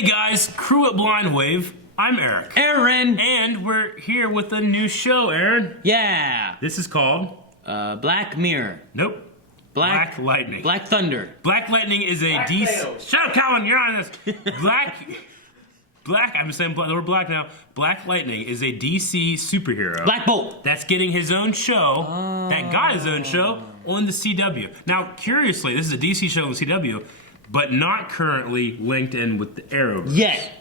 Hey guys, crew at Blind Wave. I'm Eric. Aaron! And we're here with a new show, Aaron. Yeah! This is called... Black Mirror. Nope. Black Lightning. Black Thunder. Black Lightning is a DC... Shut up, Colin, you're on this! I'm saying the word black now. Black Lightning is a DC superhero. Black Bolt. That's getting his own show, that got his own show, on the CW. Now, curiously, this is a DC show on the CW, but not currently linked in with the Arrow. Yet.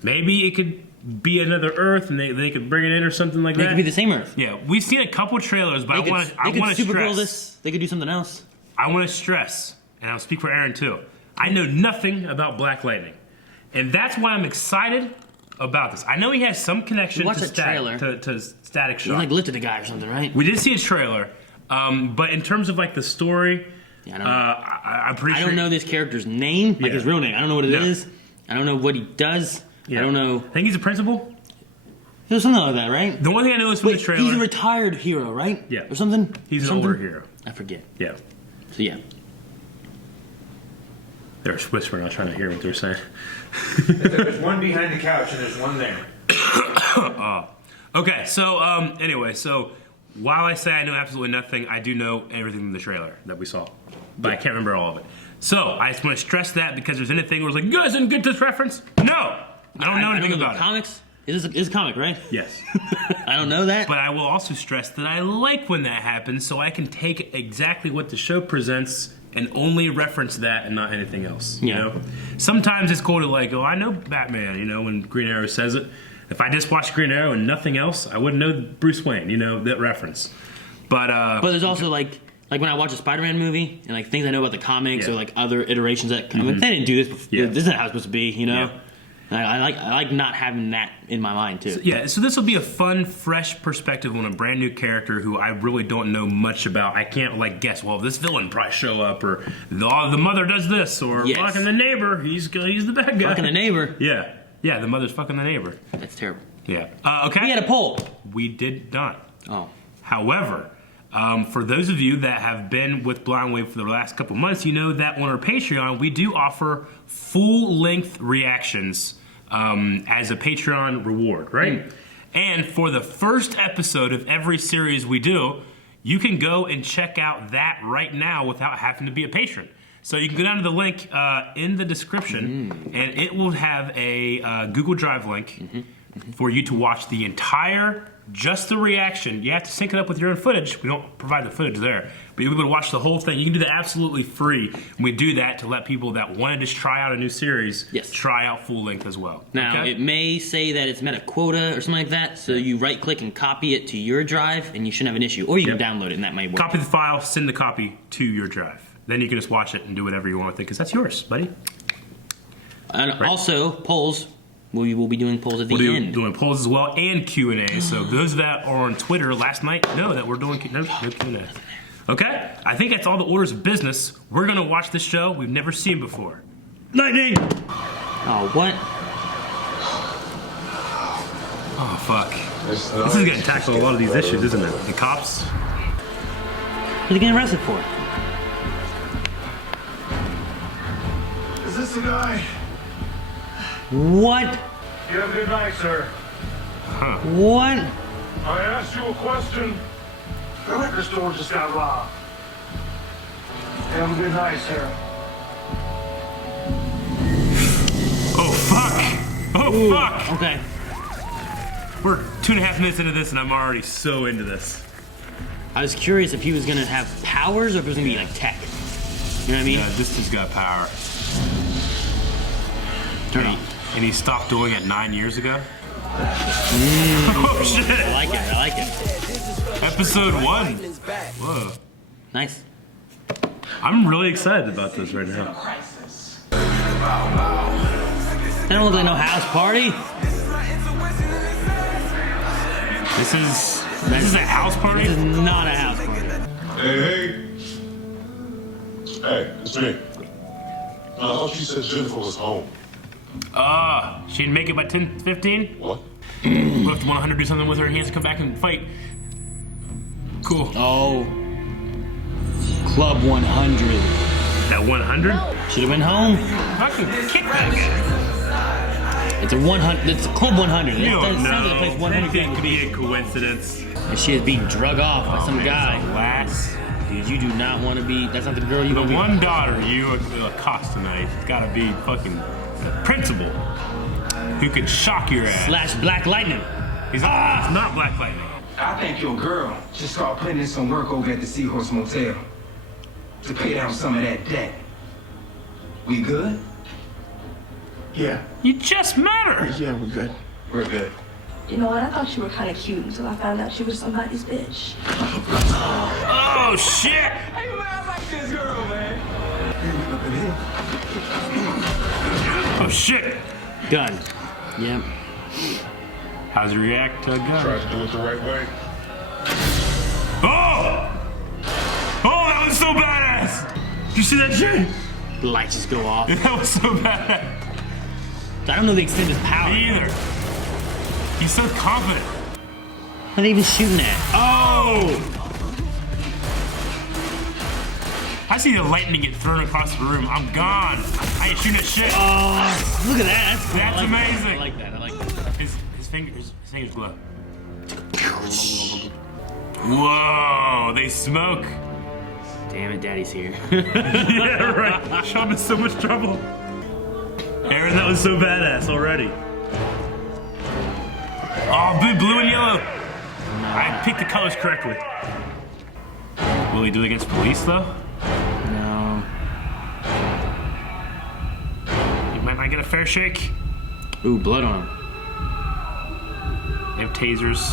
Maybe it could be another Earth, and they could bring it in or something like that. They could be the same Earth. Yeah, we've seen a couple trailers, but I want to stress this. They could do something else. I want to stress, and I'll speak for Aaron too. I know nothing about Black Lightning, and that's why I'm excited about this. I know he has some connection to Static Shock. He like lifted a guy or something, right? We did see a trailer, but in terms of like the story, yeah, I'm pretty sure. I don't know this character's name, like his real name. I don't know what it is. I don't know what he does. Yeah. I don't know. I think he's a principal. There's something like that, right? The one thing I know is from the trailer. He's a retired hero, right? Yeah. Or something? He's an older hero. I forget. Yeah. So, yeah. They're whispering. I was trying to hear what they're saying. There's one behind the couch and there's one there. Okay, so, anyway, so while I say I know absolutely nothing, I do know everything from the trailer that we saw. But I can't remember all of it. So, I just want to stress that because there's anything where it's like, you guys didn't get this reference? No! I don't know anything about it. Comics? It is a comic, right? Yes. I don't know that. But I will also stress that I like when that happens, so I can take exactly what the show presents and only reference that and not anything else. You know? Sometimes it's cool to like, oh, I know Batman, you know, when Green Arrow says it. If I just watched Green Arrow and nothing else, I wouldn't know Bruce Wayne, you know, that reference. But there's also like when I watch a Spider-Man movie and like things I know about the comics or like other iterations that come. They didn't do this before. Yeah. This isn't how it's supposed to be, you know. Yeah. I like not having that in my mind too. So this will be a fun, fresh perspective on a brand new character who I really don't know much about. I can't like guess. Well, this villain probably show up, or the mother does this, or fucking the neighbor. He's the bad guy. Fucking the neighbor. Yeah. The mother's fucking the neighbor. That's terrible. Yeah. Okay. We had a poll. We did not. Oh. However, for those of you that have been with Blind Wave for the last couple months, you know that on our Patreon we do offer full-length reactions. As a Patreon reward, right? And for the first episode of every series we do, you can go and check out that right now without having to be a patron. So you can go down to the link in the description, and it will have a Google Drive link for you to watch the entire, just the reaction. You have to sync it up with your own footage. We don't provide the footage there. But you'll be able to watch the whole thing. You can do that absolutely free. And we do that to let people that want to just try out a new series try out full length as well. Now, it may say that it's met a quota or something like that, so you right-click and copy it to your drive, and you shouldn't have an issue. Or you can download it, and that might work. Copy the file, send the copy to your drive. Then you can just watch it and do whatever you want with it, because that's yours, buddy. And also, polls. We will be doing polls at the end. Doing polls as well, and Q&A. So those that are on Twitter last night know that we're doing no Q&A. Okay? I think that's all the orders of business. We're going to watch this show we've never seen before. Lightning! Oh, what? Oh, fuck. This is going to tackle a lot of these issues, isn't it? The cops? What are they getting arrested for? Is this the guy? What? You have a good night, sir. Huh. What? I asked you a question. The liquor store just got robbed. Have a good night, sir. Oh, fuck! Oh, fuck! Okay. We're 2.5 minutes into this, and I'm already so into this. I was curious if he was going to have powers or if it was going to be like tech. You know what I mean? Yeah, this dude's got power. Turn on. And he stopped doing it 9 years ago? Oh, shit! I like it. Episode 1. Whoa. Nice. I'm really excited about this right now. That don't look like no house party. This is a house party? This is not a house party. Hey. Hey, it's me. I thought you said Jennifer was home. She'd make it by 10:15? What? What if the 100 do something with her and he has to come back and fight? Cool. Oh. Club 100. That 100? Should have been home. Fucking kick that guy. It's a 100. It's a Club 100. You don't It sounds like a place know. 100 Anything people could could be be. a coincidence. And she is being drug off by some guy. Lass. Dude, you do not want to be. That's not the girl you The want to be. one daughter you accost tonight has got to be fucking the principal who could shock your ass. Slash Black Lightning. He's not Black Lightning. I think your girl should start putting in some work over at the Seahorse Motel to pay down some of that debt. We good? Yeah. You just met her. Yeah, we're good. We're good. You know what? I thought you were kind of cute until I found out you were somebody's bitch. Oh shit! Hey man, I like this girl, man. Oh shit! Gun. Yep. How's he react to a gun? Try to do it the right way. Oh! Oh, that was so badass! Did you see that shit? The lights just go off. That was so badass. I don't know the extent of his power. Me either. He's so confident. What are they even shooting at? Oh! I see the lightning get thrown across the room. I'm gone. I ain't shooting at shit. Oh, look at that. That's I like amazing. That. I like that. I like that. His fingers glow. Whoa! They smoke. Damn it, Daddy's here. Yeah, right. Sean in so much trouble. Aaron, that was so badass already. Oh, blue and yellow. I picked the colors correctly. Will he do it against police, though? No. He might not get a fair shake. Ooh, blood on him. They have tasers.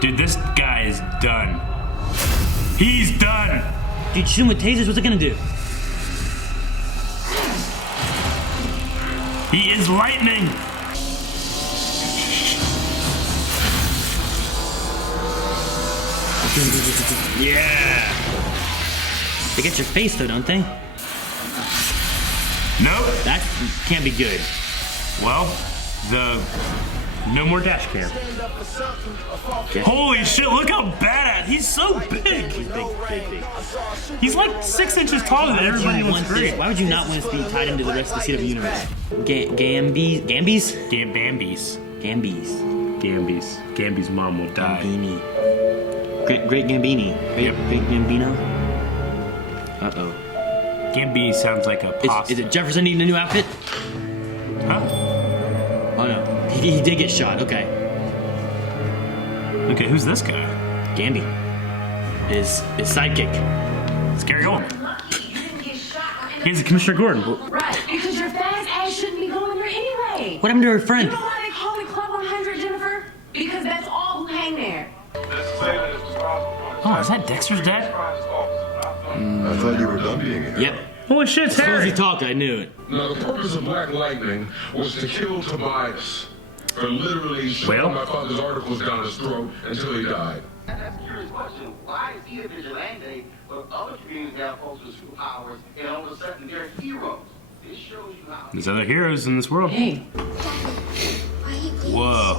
Dude, this guy is done. He's done. Dude, shoot him with tasers. What's it gonna do? He is lightning. Yeah. They get your face though, don't they? Nope. That can't be good. Well, no more dash cam. Okay. Holy shit, look how bad. He's so big. He's big. He's like 6 inches taller than everybody on the screen. Why would you not want us to be tied into the rest of the Cedar universe? Gambies? Gambi's mom will die. Gambini. Great Gambini. Yep. Great Gambino. Uh-oh. Gambi sounds like a pasta. Is it Jefferson needing a new outfit? Huh? Oh no. He did get shot. Okay. Okay, who's this guy? Gambi. His sidekick. It's Gary Oldman. You didn't get shot. He's Commissioner Gordon. Right, because your fast ass shouldn't be going there anyway. What happened to her You friend? know why they call it Club 100, Jennifer? Because that's all who hang there. Oh, is that Dexter's dad? I thought you were done being here. Yep. Holy shit, it's As soon as Harry. he talked, I knew it. Now, the purpose of Black Lightning was to kill Tobias for literally shoving Well? my father's articles down his throat until he died. That's a curious question. Why is he a vigilante, but other communities have folks with superpowers, and all of a sudden they're heroes? This shows you how. There's other heroes in this world. Hey. Whoa.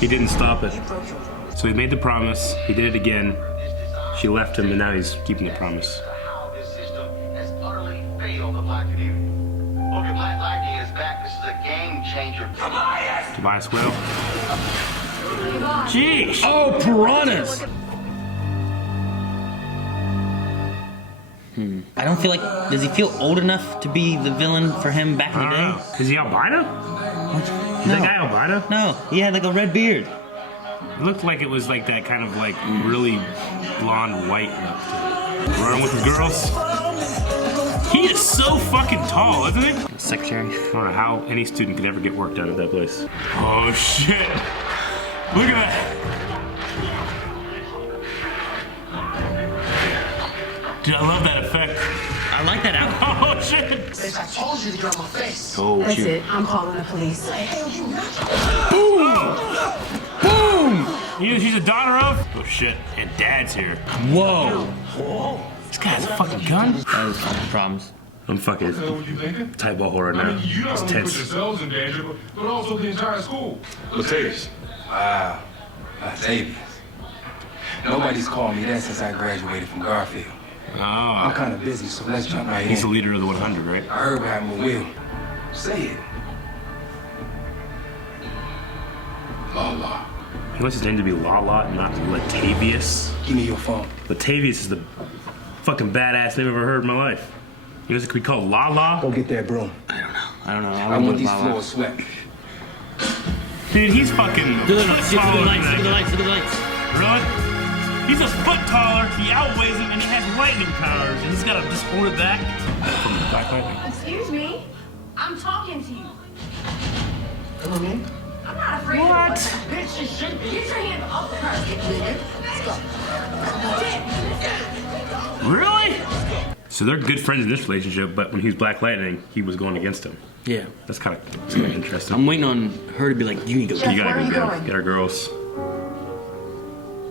He didn't stop it. So he made the promise. He did it again. She left him, and now he's keeping the promise. How this system has utterly failed the black community. Look at Black Lightning is back. This is a game changer. Tobias Whale. Jeez. Oh, piranhas! I don't feel like. Does he feel old enough to be the villain for him back in the I day? don't know. Is he albino? Is that guy albino? No, he had like a red beard. It looked like it was like that kind of like really blonde white look to it. Running with the girls. He is so fucking tall, isn't he? Secretary. I don't know how any student could ever get work done at that place. Oh shit! Look at that! Dude, I love that effect. I like that outfit. Oh shit! Bitch, I told you to get on my face. Oh, That's shoot. it. I'm calling the police. Boom! She's a daughter of? Oh shit! And Dad's here. Whoa. This guy has a fucking gun. That was I promise. I'm fucking What you thinking? tight ball horror I now. mean, you not It's only put tense. yourselves in danger, but also the entire school. Latavius. Wow. Octavius. Nobody's called me that since I graduated from Garfield. I'm kind of busy, so let's jump right He's the in. leader of the 100, right? I heard what happened with Will. Say it. Lala. He wants his name to be Lala and not Latavius. Give me your phone. Latavius is the fucking badass name I've ever heard in my life. He doesn't be called Lala. Go get that broom. I don't know. I want these floors swept. Dude, he's fucking Look at the lights, look at the lights, look at the lights, look at the lights. Really? He's a foot taller, he outweighs him, and he has lightning powers, and he's gotta just hold it back. From the Black Lightning. Excuse me? I'm talking to you. Come on in. I'm not afraid What? of you. Bitch, you should be. Get your hand off her. Let's go. Really? So they're good friends in this relationship, but when he was Black Lightning, he was going against him. Yeah. That's kind of interesting. I'm waiting on her to be like, you need to go. You Where are gotta you go going? get our girls.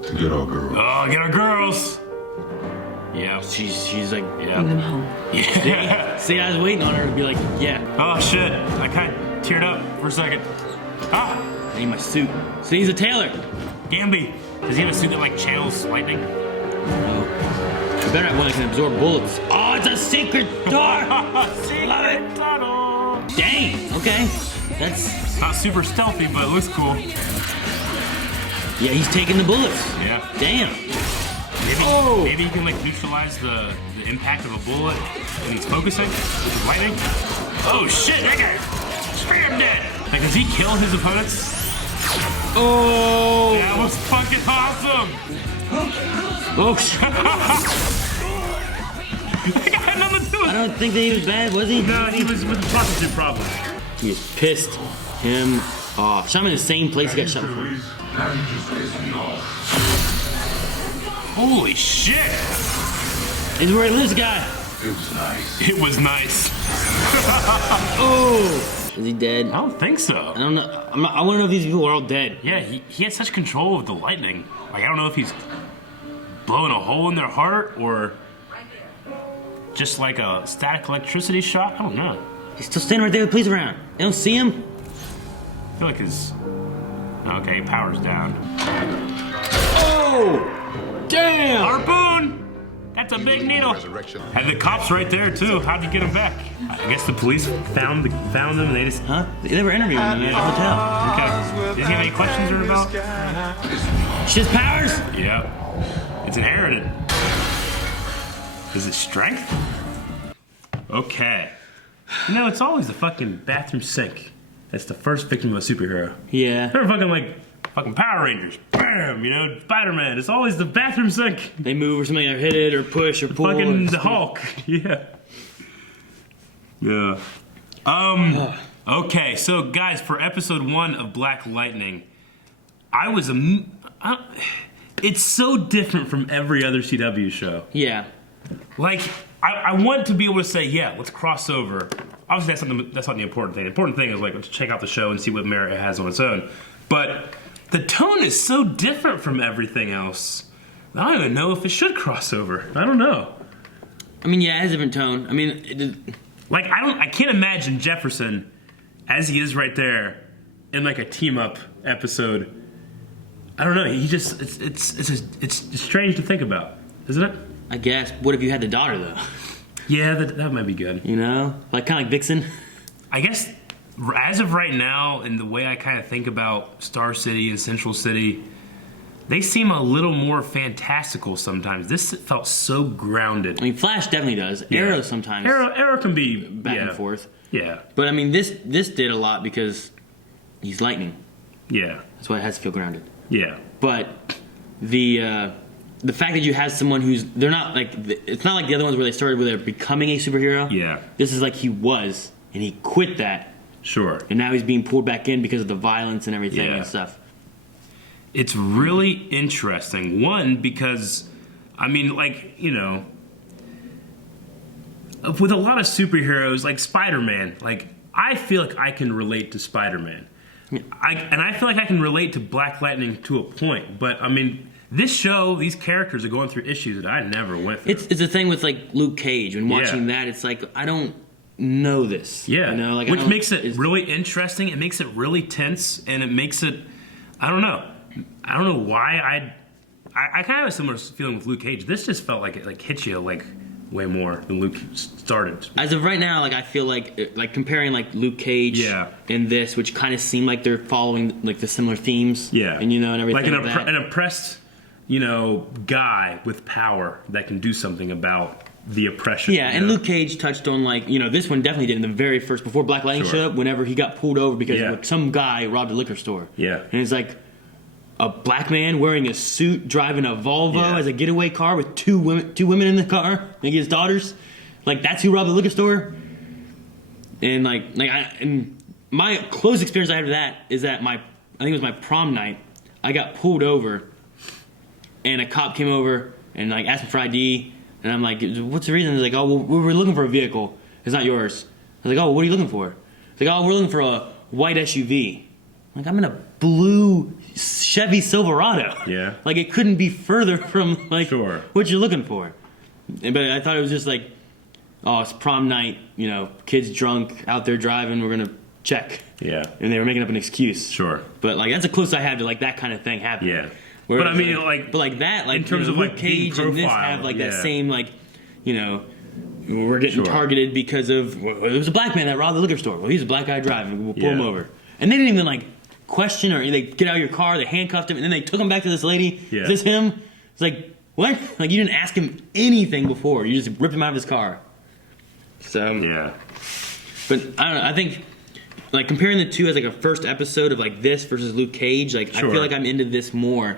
To get our girl. Oh, get our girls! Yeah. She's like, Yeah. Yeah. see, I was waiting on her to be like, yeah, Oh shit! I kind of teared up for a second. Ah, I need my suit. So he's a tailor. Gamby. Does he have a suit that like channels lightning? Oh. You better have one that can absorb bullets. Oh, it's a secret door. Secret tunnel. Dang. Okay. That's Not super stealthy, but it looks cool. yeah. He's taking the bullets. Yeah. Damn. Maybe, maybe you can like neutralize the impact of a bullet when he's focusing with his lightning. Oh shit! That guy straight up dead. Like, does he kill his opponents? Oh. That was fucking awesome. Oh shit. That guy had nothing to do with I it. don't think that he was bad, was he? No, he was with the prostitute problem. He was pissed him off. Shot him in the same place he got shot before. Now you just piss me off. Holy shit! Is where he lives, guy. It was nice. It was nice. Oh. Is he dead? I don't think so. I don't know. I want to know if these people are all dead. Yeah, he had such control of the lightning. Like, I don't know if he's blowing a hole in their heart or just like a static electricity shock. I don't know. He's still standing right there with the police around. They don't see him? I feel like his... Okay, power's down. Oh! Damn! Harpoon! That's a big needle. And the cops right there too. How'd you get him back? I guess the police found them and they just... Huh? They were interviewing him at the hotel. Okay. Does he have any questions or about? She has powers? Yeah. It's inherited. Is it strength? Okay. You know, it's always the fucking bathroom sink that's the first victim of a superhero. Yeah. They're fucking Power Rangers. Bam! You know, Spider-Man. It's always the bathroom sink. They move or something, or hit it, or push, or pull. Fucking the Hulk. Yeah. Yeah. Okay, so guys, for episode 1 of Black Lightning, it's so different from every other CW show. Yeah. Like, I want to be able to say, yeah, let's cross over. Obviously, that's not the important thing. The important thing is, like, let's check out the show and see what merit it has on its own. But the tone is so different from everything else. I don't even know if it should cross over. I don't know. I mean, yeah, it has a different tone. I mean, Like, I can't imagine Jefferson as he is right there in like a team up episode. I don't know. He just it's strange to think about, isn't it? I guess. What if you had the daughter though? Yeah, that might be good. You know, like kind of like Vixen. I guess as of right now, and the way I kind of think about Star City and Central City, they seem a little more fantastical sometimes. This felt so grounded. I mean, Flash definitely does. Yeah. Arrow sometimes. Arrow can be back yeah. and forth. Yeah, But I mean, this did a lot because he's lightning. yeah, That's why it has to feel grounded. yeah. But the fact that you have someone who's they're not like it's not like the other ones where they started with they're becoming a superhero. Yeah. This is like he was and he quit that Sure. and now he's being pulled back in because of the violence and everything Yeah. and stuff. It's really interesting. One, because, I mean, like, you know, with a lot of superheroes, like Spider-Man, like, I feel like I can relate to Spider-Man. And I feel like I can relate to Black Lightning to a point. But, I mean, this show, these characters are going through issues that I never went through. It's a thing with like Luke Cage when watching Yeah. that it's like I don't know this. Yeah, You know, like which makes it really interesting. It makes it really tense, and it makes it, I don't know why I kind of have a similar feeling with Luke Cage. This just felt like it like hit you like way more than Luke started. As of right now, like I feel like comparing like Luke Cage and this, which kind of seem like they're following like the similar themes. Yeah, and and everything. Like an oppressed, guy with power that can do something about the oppression. Yeah, and Luke Cage touched on like this one definitely did in the very first before Black Lightning showed up. Whenever he got pulled over because some guy robbed a liquor store. Yeah, and it's like a black man wearing a suit driving a Volvo as a getaway car with two women in the car, like his daughters. Like that's who robbed the liquor store. And and my close experience I had with that is that I think it was my prom night. I got pulled over, and a cop came over and like asked me for ID, and I'm like, "What's the reason?" He's like, "Oh, well, we were looking for a vehicle. It's not yours." I was like, "Oh, what are you looking for?" He's like, "Oh, we're looking for a white SUV." I'm like, "I'm in a blue Chevy Silverado." Yeah. Like it couldn't be further from like what you're looking for. But I thought it was just like, oh, it's prom night, kids drunk out there driving, we're gonna check. Yeah. And they were making up an excuse. Sure. But like that's the closest I have to like that kind of thing happening. Yeah. Whereas, but I mean like that, like in terms of Luke like Cage and this have like that same like, we're getting targeted because of it was a black man that robbed the liquor store. Well, he's a black guy driving. We'll pull him over. And they didn't even like question or they get out of your car, they handcuffed him, and then they took him back to this lady. Yeah. Is this him? It's like, what? Like you didn't ask him anything before. You just ripped him out of his car. So yeah. But I don't know. I think like comparing the two as like a first episode of like this versus Luke Cage, like I feel like I'm into this more.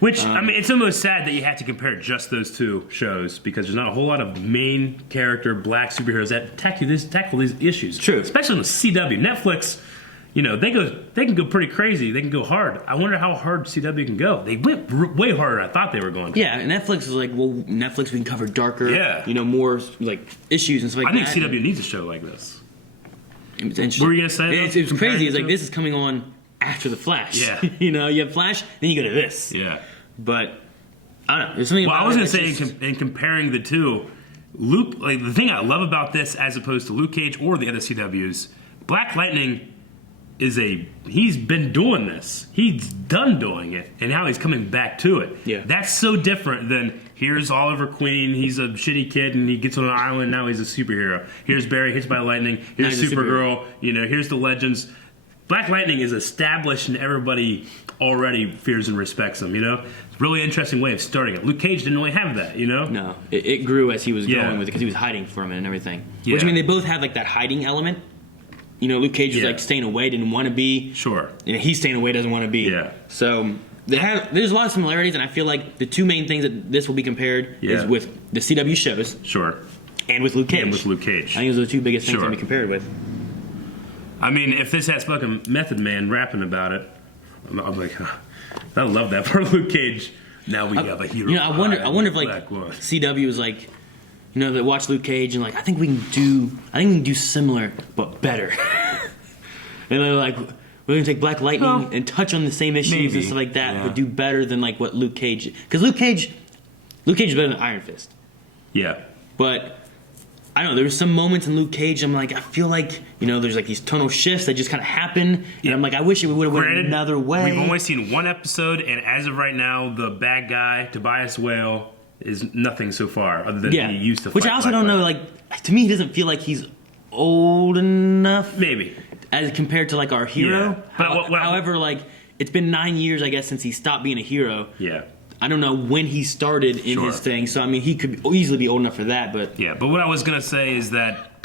Which I mean, it's almost sad that you had to compare just those two shows because there's not a whole lot of main character black superheroes that tackle these issues. True, especially on the CW, Netflix. They can go pretty crazy. They can go hard. I wonder how hard CW can go. They went way harder than I thought they were going to. Yeah, and Netflix is like, well, Netflix we can cover darker, more like issues and stuff like that. I think CW needs a show like this. It's interesting. What were you gonna say? It's crazy. It's like this is coming on after the Flash. Yeah. You have Flash, then you go to this. Yeah. But I don't know. There's something. I was gonna say in comparing the two, Luke. Like the thing I love about this, as opposed to Luke Cage or the other CWs, Black Lightning he's been doing this. He's done doing it, and now he's coming back to it. Yeah. That's so different than here's Oliver Queen. He's a shitty kid, and he gets on an island. Now he's a superhero. Here's Barry hits by lightning. Here's Supergirl. Here's the Legends. Black Lightning is established, and everybody already fears and respects him. It's a really interesting way of starting it. Luke Cage didn't really have that. No, it grew as he was going with it because he was hiding from it and everything. Yeah. Which I mean, they both have like that hiding element. Luke Cage was like staying away, didn't want to be. Sure. He's staying away, doesn't want to be. Yeah. So there's a lot of similarities, and I feel like the two main things that this will be compared is with the CW shows. Sure. And with Luke Cage. I think those are the two biggest things to be compared with. I mean, if this has fucking Method Man rapping about it, I'm like, I love that part of Luke Cage. Now we have a hero. I wonder if like CW is like. That watch Luke Cage and like I think we can do similar but better. And they're like we're gonna take Black Lightning and touch on the same issues and stuff like that, but do better than like what Luke Cage. Because Luke Cage is better than Iron Fist. Yeah. But I don't know. There were some moments in Luke Cage. I'm like, I feel like there's like these tonal shifts that just kind of happen, and I'm like, I wish it would have went another way. We've only seen one episode, and as of right now, the bad guy Tobias Whale is nothing so far other than he used to fight. Which I also don't know, like, to me, he doesn't feel like he's old enough. Maybe. As compared to, like, our hero. Yeah. But however, like, it's been 9 years, I guess, since he stopped being a hero. Yeah. I don't know when he started in his thing, so, I mean, he could easily be old enough for that, but... Yeah, but what I was going to say is that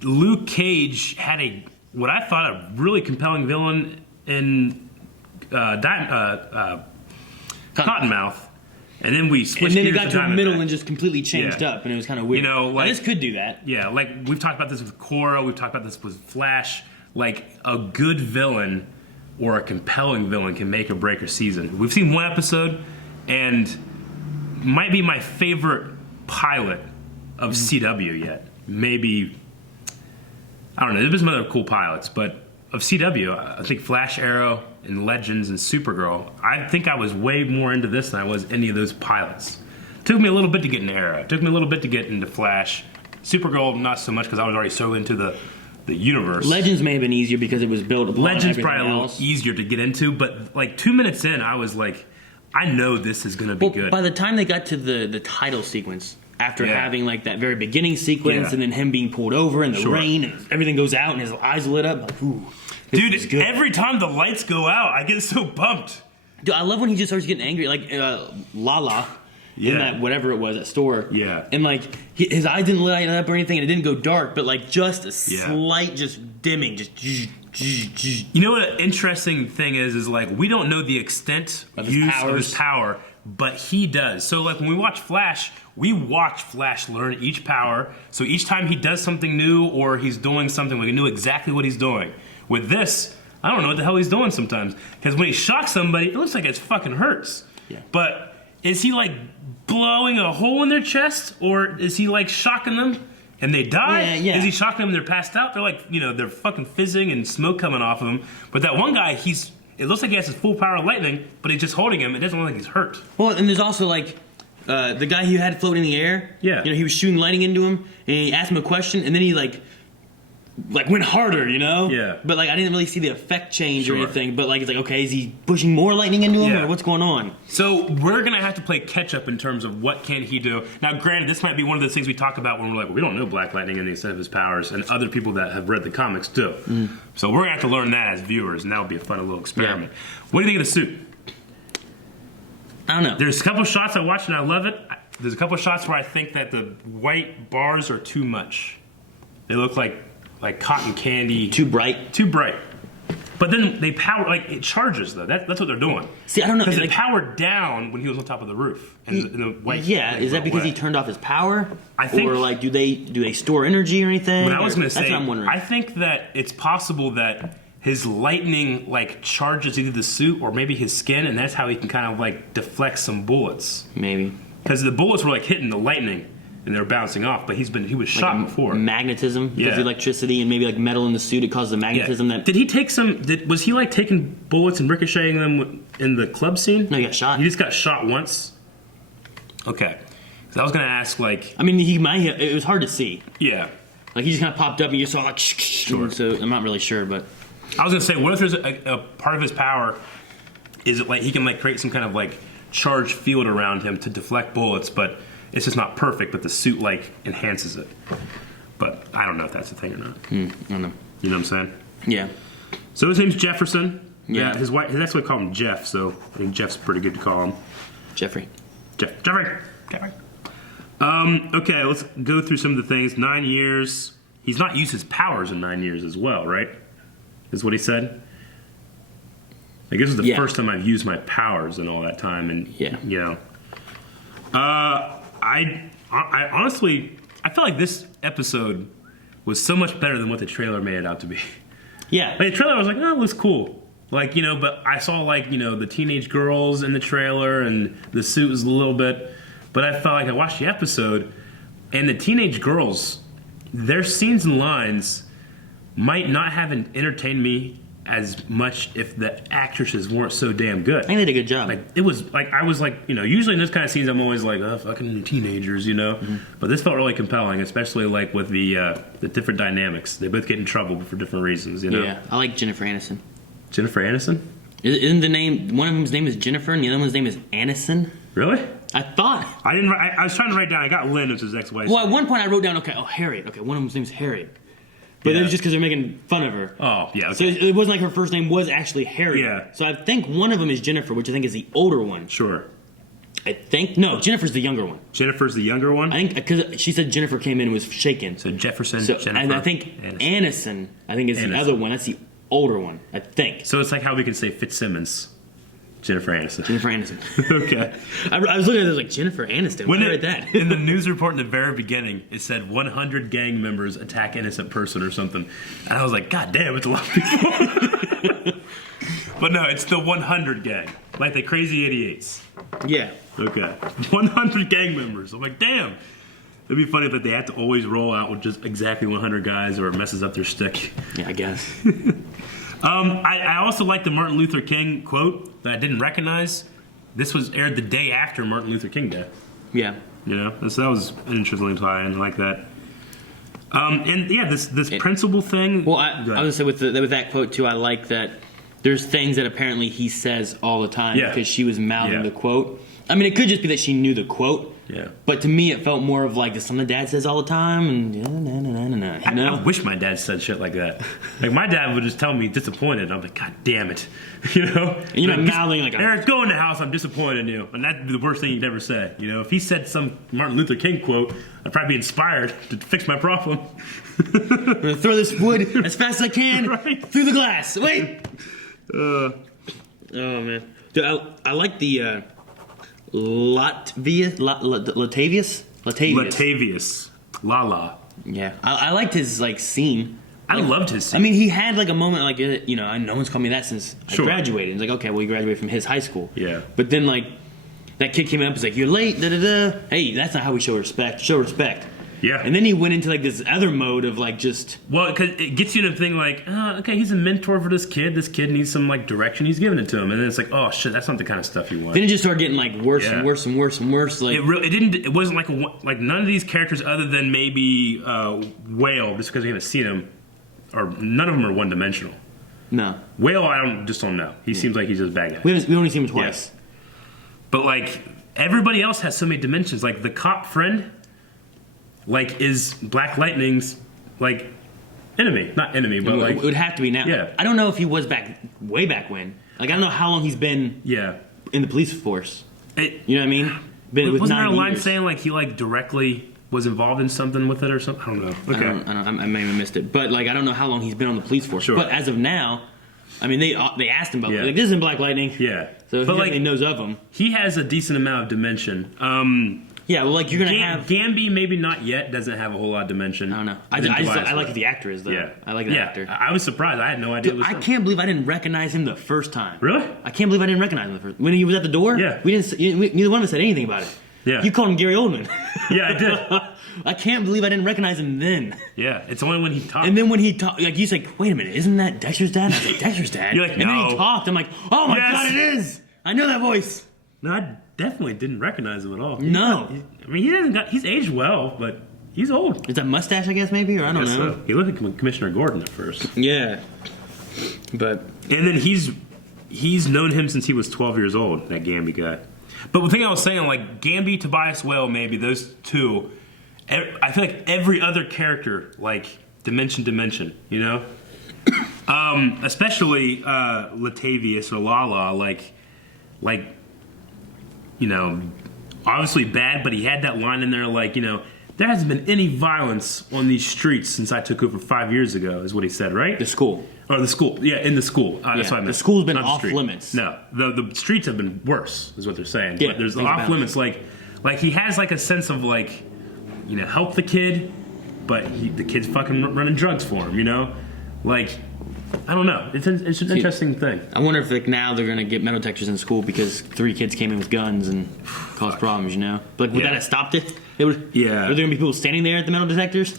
Luke Cage had what I thought a really compelling villain in Cottonmouth. And then we switched. And then it got to the middle and just completely changed up, and it was kind of weird. Like, this could do that. Yeah, like we've talked about this with Korra, we've talked about this with Flash. Like a good villain or a compelling villain can make or break a season. We've seen one episode, and might be my favorite pilot of CW yet. Maybe I don't know. There's been some other cool pilots, but of CW, I think Flash, Arrow, and Legends and Supergirl, I think I was way more into this than I was any of those pilots. Took me a little bit to get into Arrow. Took me a little bit to get into Flash. Supergirl, not so much because I was already so into the universe. Legends may have been easier because it was built upon Legends probably a little easier to get into, but like 2 minutes in, I was like, I know this is gonna be good. By the time they got to the title sequence, after having like that very beginning sequence, and then him being pulled over in the rain, and everything goes out, and his eyes lit up, like, ooh, dude, every time the lights go out, I get so pumped. Dude, I love when he just starts getting angry, like Lala. In that whatever it was, that store. Yeah. And like his eyes didn't light up or anything, and it didn't go dark, but like just a slight just dimming, just. You know what an interesting thing is like we don't know the extent of his power, but he does. So like when we watch Flash, we watch Flash learn each power. So each time he does something new or he's doing something, we knew exactly what he's doing. With this, I don't know what the hell he's doing sometimes. Because when he shocks somebody, it looks like it fucking hurts. Yeah. But is he like blowing a hole in their chest, or is he like shocking them and they die? Yeah. Is he shocking them and they're passed out? They're like, they're fucking fizzing and smoke coming off of them. But that one guy, it looks like he has his full power of lightning, but he's just holding him. It doesn't look like he's hurt. Well, and there's also like the guy who had floating in the air. Yeah. He was shooting lightning into him, and he asked him a question, and then he like went harder, Yeah. But like I didn't really see the effect change or anything. But like it's like, okay, is he pushing more lightning into him, or what's going on? So we're gonna have to play catch up in terms of what can he do. Now, granted, this might be one of those things we talk about when we're like, we don't know Black Lightning and the extent of his powers, and other people that have read the comics do. So we're gonna have to learn that as viewers, and that'll be a fun little experiment. What do you think of the suit? I don't know. There's a couple shots I watched and I love it. There's a couple shots where I think that the white bars are too much. They look like cotton candy. Too bright. Too bright. But then they power, like, it charges, though. That's what they're doing. See, I don't know. Because it powered down when he was on top of the roof. And the white. Yeah, is that because he turned off his power? I think. Or, like, do they store energy or anything? What I was going to say, that's what I'm wondering. I think that it's possible that his lightning, like, charges either the suit or maybe his skin, and that's how he can kind of, like, deflect some bullets. Maybe. Because the bullets were, like, hitting the lightning. And they're bouncing off, but he was shot before. Magnetism, because of electricity and maybe like metal in the suit, it causes the magnetism that. Did he take some? Was he like taking bullets and ricocheting them in the club scene? No, he got shot. He just got shot once. Okay, so I was gonna ask, like, I mean, he might. It was hard to see. Yeah, like he just kind of popped up and you saw like. Sure. So I'm not really sure, but I was gonna say, what if there's a part of his power? Is it like he can like create some kind of like charged field around him to deflect bullets, but it's just not perfect, but the suit, like, enhances it. But I don't know if that's a thing or not. I don't know. You know what I'm saying? Yeah. So his name's Jefferson. Yeah. His ex-wife called him Jeff, so I think Jeff's pretty good to call him. Jeffrey. Jeffrey. Okay, let's go through some of the things. 9 years. He's not used his powers in 9 years as well, right? Is what he said? I guess it was the first time I've used my powers in all that time, and, I honestly, I felt like this episode was so much better than what the trailer made it out to be. Yeah. Like, the trailer, I was like, oh, it looks cool. Like, but I saw, like, the teenage girls in the trailer, and the suit was a little bit, but I felt like I watched the episode, and the teenage girls, their scenes and lines might not have entertained me as much if the actresses weren't so damn good. I think they did a good job. Like, it was like, I was like, usually in this kind of scenes I'm always like, oh, fucking teenagers, But this felt really compelling, especially like with the different dynamics. They both get in trouble for different reasons, Yeah, I like Jennifer Aniston. Jennifer Aniston? Isn't the name, one of them's name is Jennifer and the other one's name is Aniston? Really? I thought. I was trying to write down, I got Lynn as his ex-wife. Well, at one point I wrote down, Harriet. Okay, one of them's name is Harriet. But it was just because they're making fun of her. Oh, yeah. Okay. So it wasn't like her first name was actually Harriet. Yeah. So I think one of them is Jennifer, which I think is the older one. Sure. I think. No, Jennifer's the younger one. Jennifer's the younger one? I think because she said Jennifer came in and was shaken. So Jefferson, Jennifer. And I think Aniston, is the other one. That's the older one, I think. So it's like how we can say Fitzsimmons. Jennifer Aniston. Jennifer Aniston. Okay. I was looking at it like Jennifer Aniston. When did that? In the news report in the very beginning, it said 100 gang members attack innocent person or something. And I was like, God damn, it's a lot of people. But no, it's the 100 gang. Like the Crazy 88s. Yeah. Okay. 100 gang members. I'm like, damn. It'd be funny if they have to always roll out with just exactly 100 guys or it messes up their stick. Yeah, I guess. I also like the Martin Luther King quote that I didn't recognize. This was aired the day after Martin Luther King Day. Yeah. So that was an interesting tie-in like that. And yeah, this principal thing. Well, I was gonna say with that quote too. I like that there's things that apparently he says all the time Yeah. because she was mouthing Yeah. the quote. I mean, it could just be that she knew the quote. Yeah. But to me, it felt more of like the something dad says all the time, and you know. I wish my dad said shit like that. Like my dad would just tell me disappointed. I'm like, God damn it, you know. And you're not Like, mouthing like Eric, go in the house. I'm disappointed in you, and that'd be the worst thing he'd ever say. You know, if he said some Martin Luther King quote, I'd probably be inspired to fix my problem. I'm gonna throw this wood as fast as I can Right. through the glass. Wait. Oh man, dude, I like the Latavius. Lala. Yeah, I liked his like scene. I loved his scene. I mean, he had like a moment like you know, no one's called me that since Sure. I graduated. It's like, okay, well, you graduated from his high school. Yeah. But then like that kid came up, and was like, you're late. Da da da. Hey, that's not how we show respect. Show respect. Yeah. And then he went into like this other mode of like just. Well, because it gets you to think like, okay, he's a mentor for this kid. This kid needs some like direction. He's giving it to him, and then it's like, oh shit, that's not the kind of stuff you want. Then it just started getting like worse Yeah. and worse and worse and worse. Like It wasn't like none of these characters, other than maybe Whale, just because we haven't seen him, or none of them are one dimensional. no, Whale, I don't know. He seems like he's just a bad guy. we only seen him twice. But like everybody else has so many dimensions. Like the cop friend, like is Black Lightning's like enemy, not enemy, but like it would have to be now. Yeah. I don't know if he was way back when. Like I don't know how long he's been yeah. in the police force. It, You know what I mean? Been with wasn't there a 9 line years. saying like he like directly was involved in something with it or something? I don't know. Okay. I may have missed it, but like I don't know how long he's been on the police force. Sure. But as of now, I mean they asked him about Yeah. like this isn't Black Lightning. Yeah. So he but like definitely knows of him. he has a decent amount of dimension. Yeah, well, like you're gonna have. Gamby maybe not yet, doesn't have a whole lot of dimension. I don't know. think I Tobias like will. who the actor is though. Yeah. I like that actor. I was surprised. I had no idea. Dude, it was I him. can't believe I didn't recognize him the first time. Really? I can't believe I didn't recognize him the first when he was at the door. Yeah. Neither one of us said anything about it. Yeah. You called him Gary Oldman. Yeah, I did. I can't believe I didn't recognize him then. Yeah, it's only when he talks. And then when he talked, like he's like, "Wait a minute, isn't that Dexter's dad?" I was like, "Dexter's dad." You're like, and then he "No." talked. I'm like, "Oh my Yes. god, it is! I know that voice." No, I definitely didn't recognize him at all. No, I mean, he's aged well, but he's old. is that mustache? I guess maybe, or I don't Guess know. so. He looked like Commissioner Gordon at first. Yeah, but And then he's known him since he was 12 years old, that Gamby guy. But the thing I was saying, like Gamby, Tobias Whale, maybe those two. I feel like every other character, like dimension, you know. Especially Latavius or Lala, like you know, obviously bad, but he had that line in there, like, you know, there hasn't been any violence on these streets since I took over 5 years ago, is what he said, right? the school. Or the school, yeah, in the school. That's what I meant. The school's been Not the off street. limits. No, the streets have been worse, is what they're saying. Yeah, But there's things off about limits, like he has like a sense of like, you know, help the kid, but the kid's fucking running drugs for him, you know, like. I don't know. It's an interesting thing. I wonder if like now they're gonna get metal detectors in school because 3 kids came in with guns and caused problems. You know, but would Yeah. that have stopped it? It would. Yeah. Are there gonna be people standing there at the metal detectors?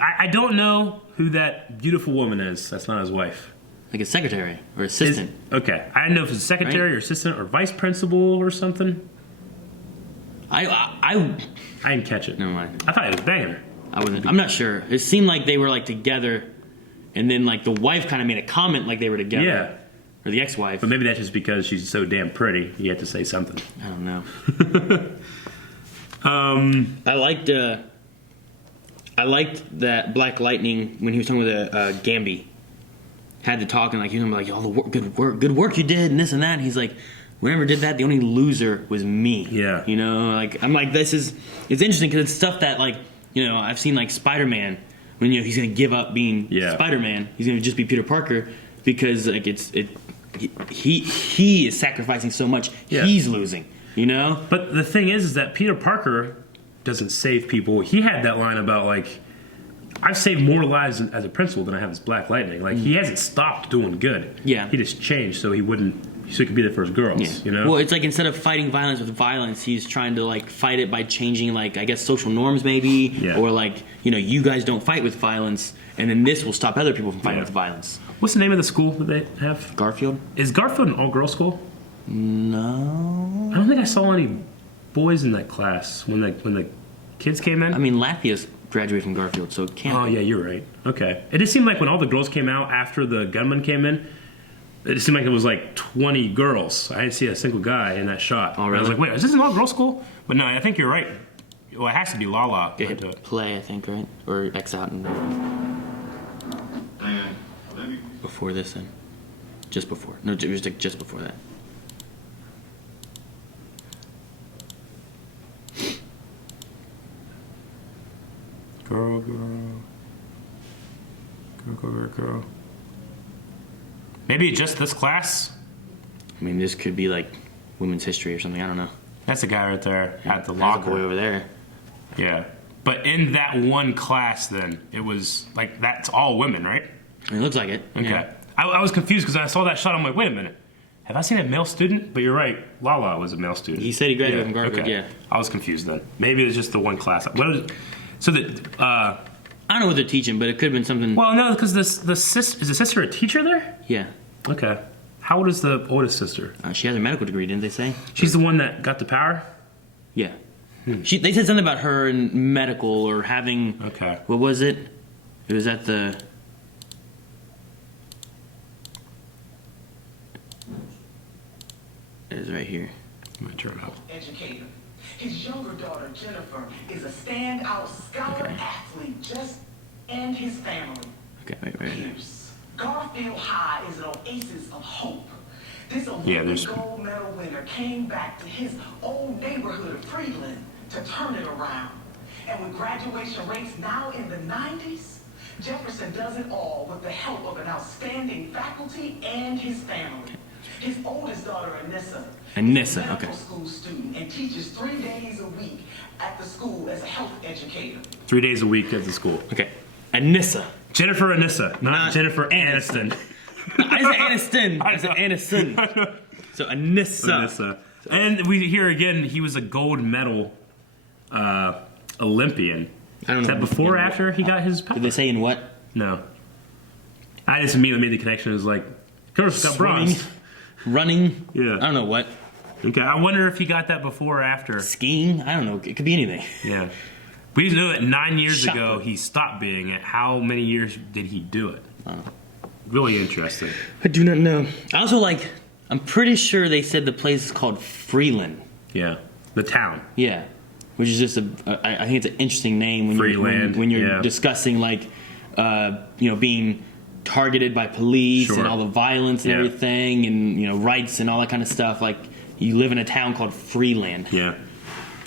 I don't know who that beautiful woman is. That's not his wife. Like a secretary or assistant? Okay, I didn't know if it's a secretary or assistant or vice principal or something. I I didn't catch it. never mind. I thought it was banging her. I wasn't. I'm not sure. It seemed like they were like together, and then like the wife kind of made a comment like they were together. Yeah. Or the ex-wife. But maybe that's just because she's so damn pretty. You have to say something. I don't know. I liked that Black Lightning when he was talking with Gamby had to talk and like he was like, "Oh, good work you did," and this and that. And he's like, "Whoever did that, the only loser was me." Yeah. You know, like I'm like, it's interesting because it's stuff that like you know I've seen like Spider-Man when you know he's gonna give up being Spider-Man, he's gonna just be Peter Parker because like he is sacrificing so much, he's losing. You know? But the thing is that Peter Parker doesn't save people. He had that line about, like, I've saved more lives as a principal than I have as Black Lightning. Like, he hasn't stopped doing good. Yeah. He just changed so he could be there for his girls, you know? Well, it's like instead of fighting violence with violence, he's trying to, like, fight it by changing, like, I guess social norms maybe. Yeah. Or, like, you know, you guys don't fight with violence, and then this will stop other people from fighting with violence. What's the name of the school that they have? Garfield? Is Garfield an all-girls school? No. I don't think I saw any boys in that class when the kids came in. I mean, Lathia's graduated from Garfield, so it can't. Oh, yeah, you're right. Okay. It just seemed like when all the girls came out after the gunman came in, it seemed like it was like 20 girls. I didn't see a single guy in that shot. Oh, really? I was like, wait, is this an all-girls school? But no, I think you're right. Well, it has to be Lala. They hit play, I think, right? Or X out and before this then. Just before. No, it was like just before that. Girl. Maybe just this class? I mean, this could be like women's history or something. I don't know. That's the guy right there at the There's locker. a boy over there. Yeah. But in that one class, then, it was like, that's all women, right? It looks like it. Okay. Yeah. I was confused because I saw that shot. I'm like, wait a minute. Have I seen a male student? But you're right. Lala was a male student. He said he graduated from Garfield, okay. yeah. I was confused then. Maybe it was just the one class. So that, I don't know what they're teaching, but it could have been something. well, no, because is the sister a teacher there? Yeah. Okay. How old is the oldest sister? She has a medical degree, didn't they say? She's the one that got the power? Yeah. They said something about her in medical or having. Okay. What was it? It was at the. It is right here. I'm gonna turn it up. Educator. His younger daughter, Jennifer, is a standout scholar athlete, and his family. Okay, right here. Pierce. Garfield High is an oasis of hope. This Yeah, Olympic gold medal winner came back to his old neighborhood of Freeland to turn it around. And with graduation rates now in the 90s, Jefferson does it all with the help of an outstanding faculty and his family. His oldest daughter, Anissa, is a medical okay. school student and teaches 3 days a week at the school as a health educator. 3 days a week at the school. Okay. Anissa. Jennifer Anissa, not Jennifer Aniston. I said Aniston. I said Aniston. So Anissa. And we hear again, he was a gold medal Olympian. I don't know. Is that before or after he got his power? Did they say in what? No. I just immediately made the connection. It was like, Curtis got bronze. Running. Yeah. I don't know what. Okay, I wonder if he got that before or after. Skiing. I don't know. It could be anything. Yeah. We just know that 9 years Shot ago put. he stopped being it. How many years did he do it? Really interesting. I do not know. I also like. I'm pretty sure they said the place is called Freeland. Yeah. The town. Yeah, which is just I think it's an interesting name when Freeland, when you're yeah. discussing like being targeted by police Sure. and all the violence and Yeah. everything and rights and all that kind of stuff. Like you live in a town called Freeland. Yeah.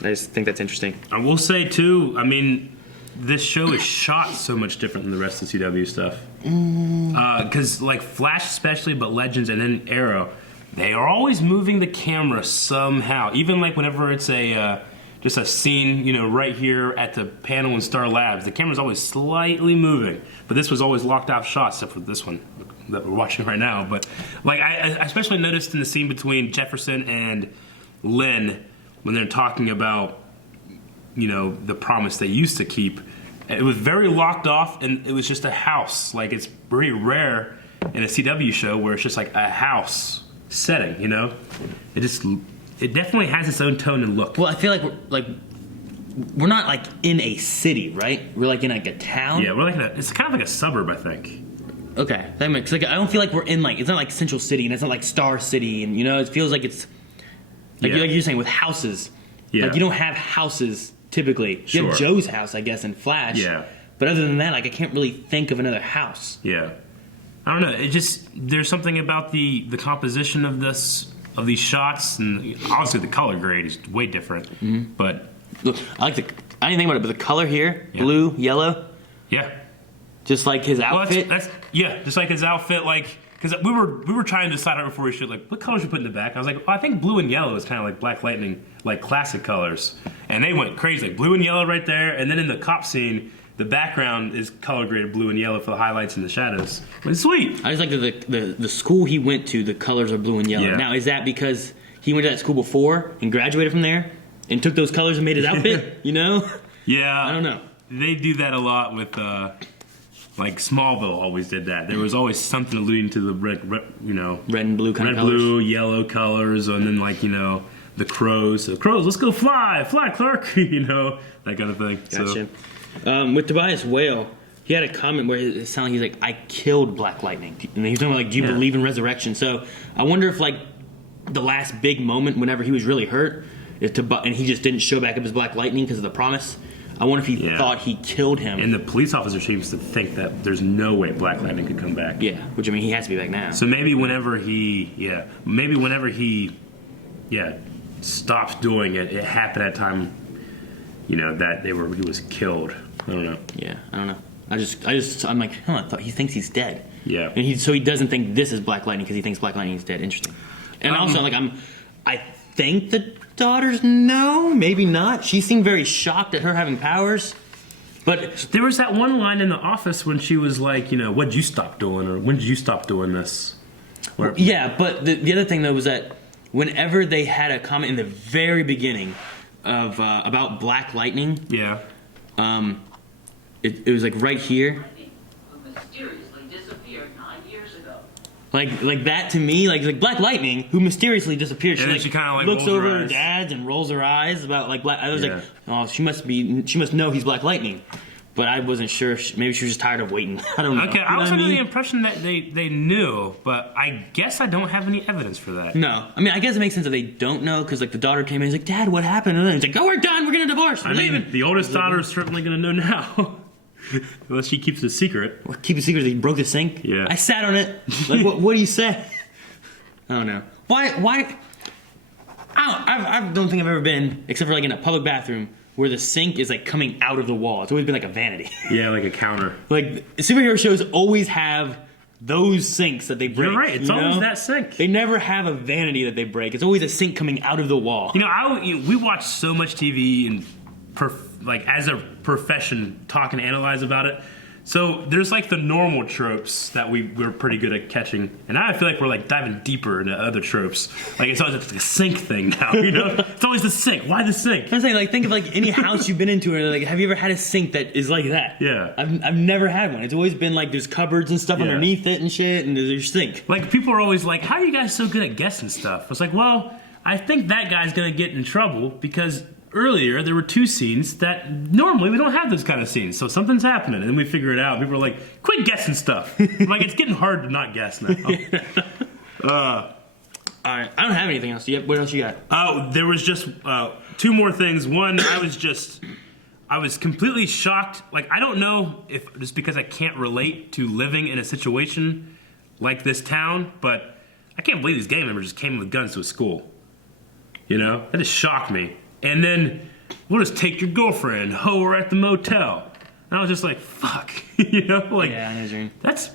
I just think that's interesting. I will say too, I mean, this show is shot so much different than the rest of the CW stuff. Because like Flash especially, but Legends and then Arrow, they are always moving the camera somehow. Even like whenever it's a just a scene, right here at the panel in Star Labs, the camera's always slightly moving. But this was always locked off shots, except for this one that we're watching right now. But like I especially noticed in the scene between Jefferson and Lynn when they're talking about the promise they used to keep. It was very locked off, and it was just a house. Like, it's very rare in a CW show where it's just like a house setting, It definitely has its own tone and look. Well, I feel like we're not like in a city, right? We're like in like a town. Yeah, we're like it's kind of like a suburb, I think. Okay, that makes I don't feel like we're in like it's not like Central City and it's not like Star City and it feels like it's like you're saying with houses. Yeah. Like you don't have houses typically. You have Sure. Joe's house, I guess, in Flash. Yeah. But other than that, like I can't really think of another house. Yeah. I don't know. It just there's something about the composition of these shots, and obviously the color grade is way different. Mm-hmm. But Look, I didn't think about it, but the color here, Yeah. blue, yellow, yeah. just like his Well, outfit. that's just like his outfit, like because we were trying to decide right before we shoot, like what colors we put in the back. I was like, well, I think blue and yellow is kind of like Black Lightning, like classic colors, and they went crazy, like blue and yellow right there, and then in the cop scene, the background is color graded blue and yellow for the highlights and the shadows. It's sweet. I just like the school he went to. The colors are blue and yellow. Yeah. Now, is that because he went to that school before and graduated from there and took those colors and made his outfit? Yeah, I don't know. They do that a lot with. Like Smallville always did that. There was always something alluding to the red Red and blue kind red, of colors. blue, yellow colors, and then like the crows. So crows, let's go fly, Clark, that kind of thing. Gotcha. So With Tobias Whale, he had a comment where it sounded like he's like, I killed Black Lightning. And he's talking about, like, do you believe in resurrection? So I wonder if, like, the last big moment whenever he was really hurt is and he just didn't show back up as Black Lightning because of the promise. I wonder if he thought he killed him. And the police officer seems to think that there's no way Black Lightning could come back. Yeah, which, I mean, he has to be back now. So maybe whenever he stopped doing it, it happened at a time, you know, that he was killed. I don't know. Yeah, I don't know. I'm like, he thinks he's dead. Yeah. And he doesn't think this is Black Lightning because he thinks Black Lightning is dead. Interesting. And also, like, I think the daughters know, maybe not. She seemed very shocked at her having powers. But there was that one line in The Office when she was like, you know, what'd you stop doing? Or when did you stop doing this? Yeah, but the other thing, though, was that whenever they had a comment in the very beginning of about Black Lightning, it was like right here. Who mysteriously disappeared 9 years ago. Like that to me, like Black Lightning, who mysteriously disappeared. She kind of like looks over her her dad's and rolls her eyes about like Black. I was like, oh, she must know he's Black Lightning. But I wasn't sure. Maybe she was just tired of waiting. I don't know. Okay, I was under the impression that they knew, but I guess I don't have any evidence for that. No, I mean, I guess it makes sense that they don't know because like the daughter came in, he's like, Dad, what happened? And then he's like, oh, we're done. We're gonna divorce. We're leaving. The oldest daughter is certainly gonna know now. Unless she keeps it a secret. Well, keep it secret that he broke the sink? Yeah. I sat on it. Like, what do you say? I don't know. Why? I don't think I've ever been, except for like in a public bathroom, where the sink is like coming out of the wall. It's always been like a vanity. Yeah, like a counter. Like, superhero shows always have those sinks that they break. You're right. It's always that sink. They never have a vanity that they break. It's always a sink coming out of the wall. You know, we watch so much TV and like as a profession talk and analyze about it. So there's like the normal tropes that we're pretty good at catching, and now I feel like we're like diving deeper into other tropes. Like it's always like a sink thing now, you know? It's always the sink. Why the sink? I'm saying, like, think of like any house you've been into, and like, have you ever had a sink that is like that? Yeah. I've never had one. It's always been like there's cupboards and stuff underneath it and shit, and there's your sink. Like people are always like, "How are you guys so good at guessing stuff?" I was like, "Well, I think that guy's gonna get in trouble because." Earlier, there were two scenes that normally we don't have those kind of scenes. So something's happening, and then we figure it out. People are like, quit guessing stuff. Like, it's getting hard to not guess now. All right. I don't have anything else. What else you got? Oh, there was just two more things. One, I was completely shocked. Like, I don't know if just because I can't relate to living in a situation like this town, but I can't believe these gang members just came with guns to a school. You know? That just shocked me. And then, we'll just take your girlfriend, hoe her at the motel. And I was just like, fuck. You know? Like, yeah, I know what you mean. That's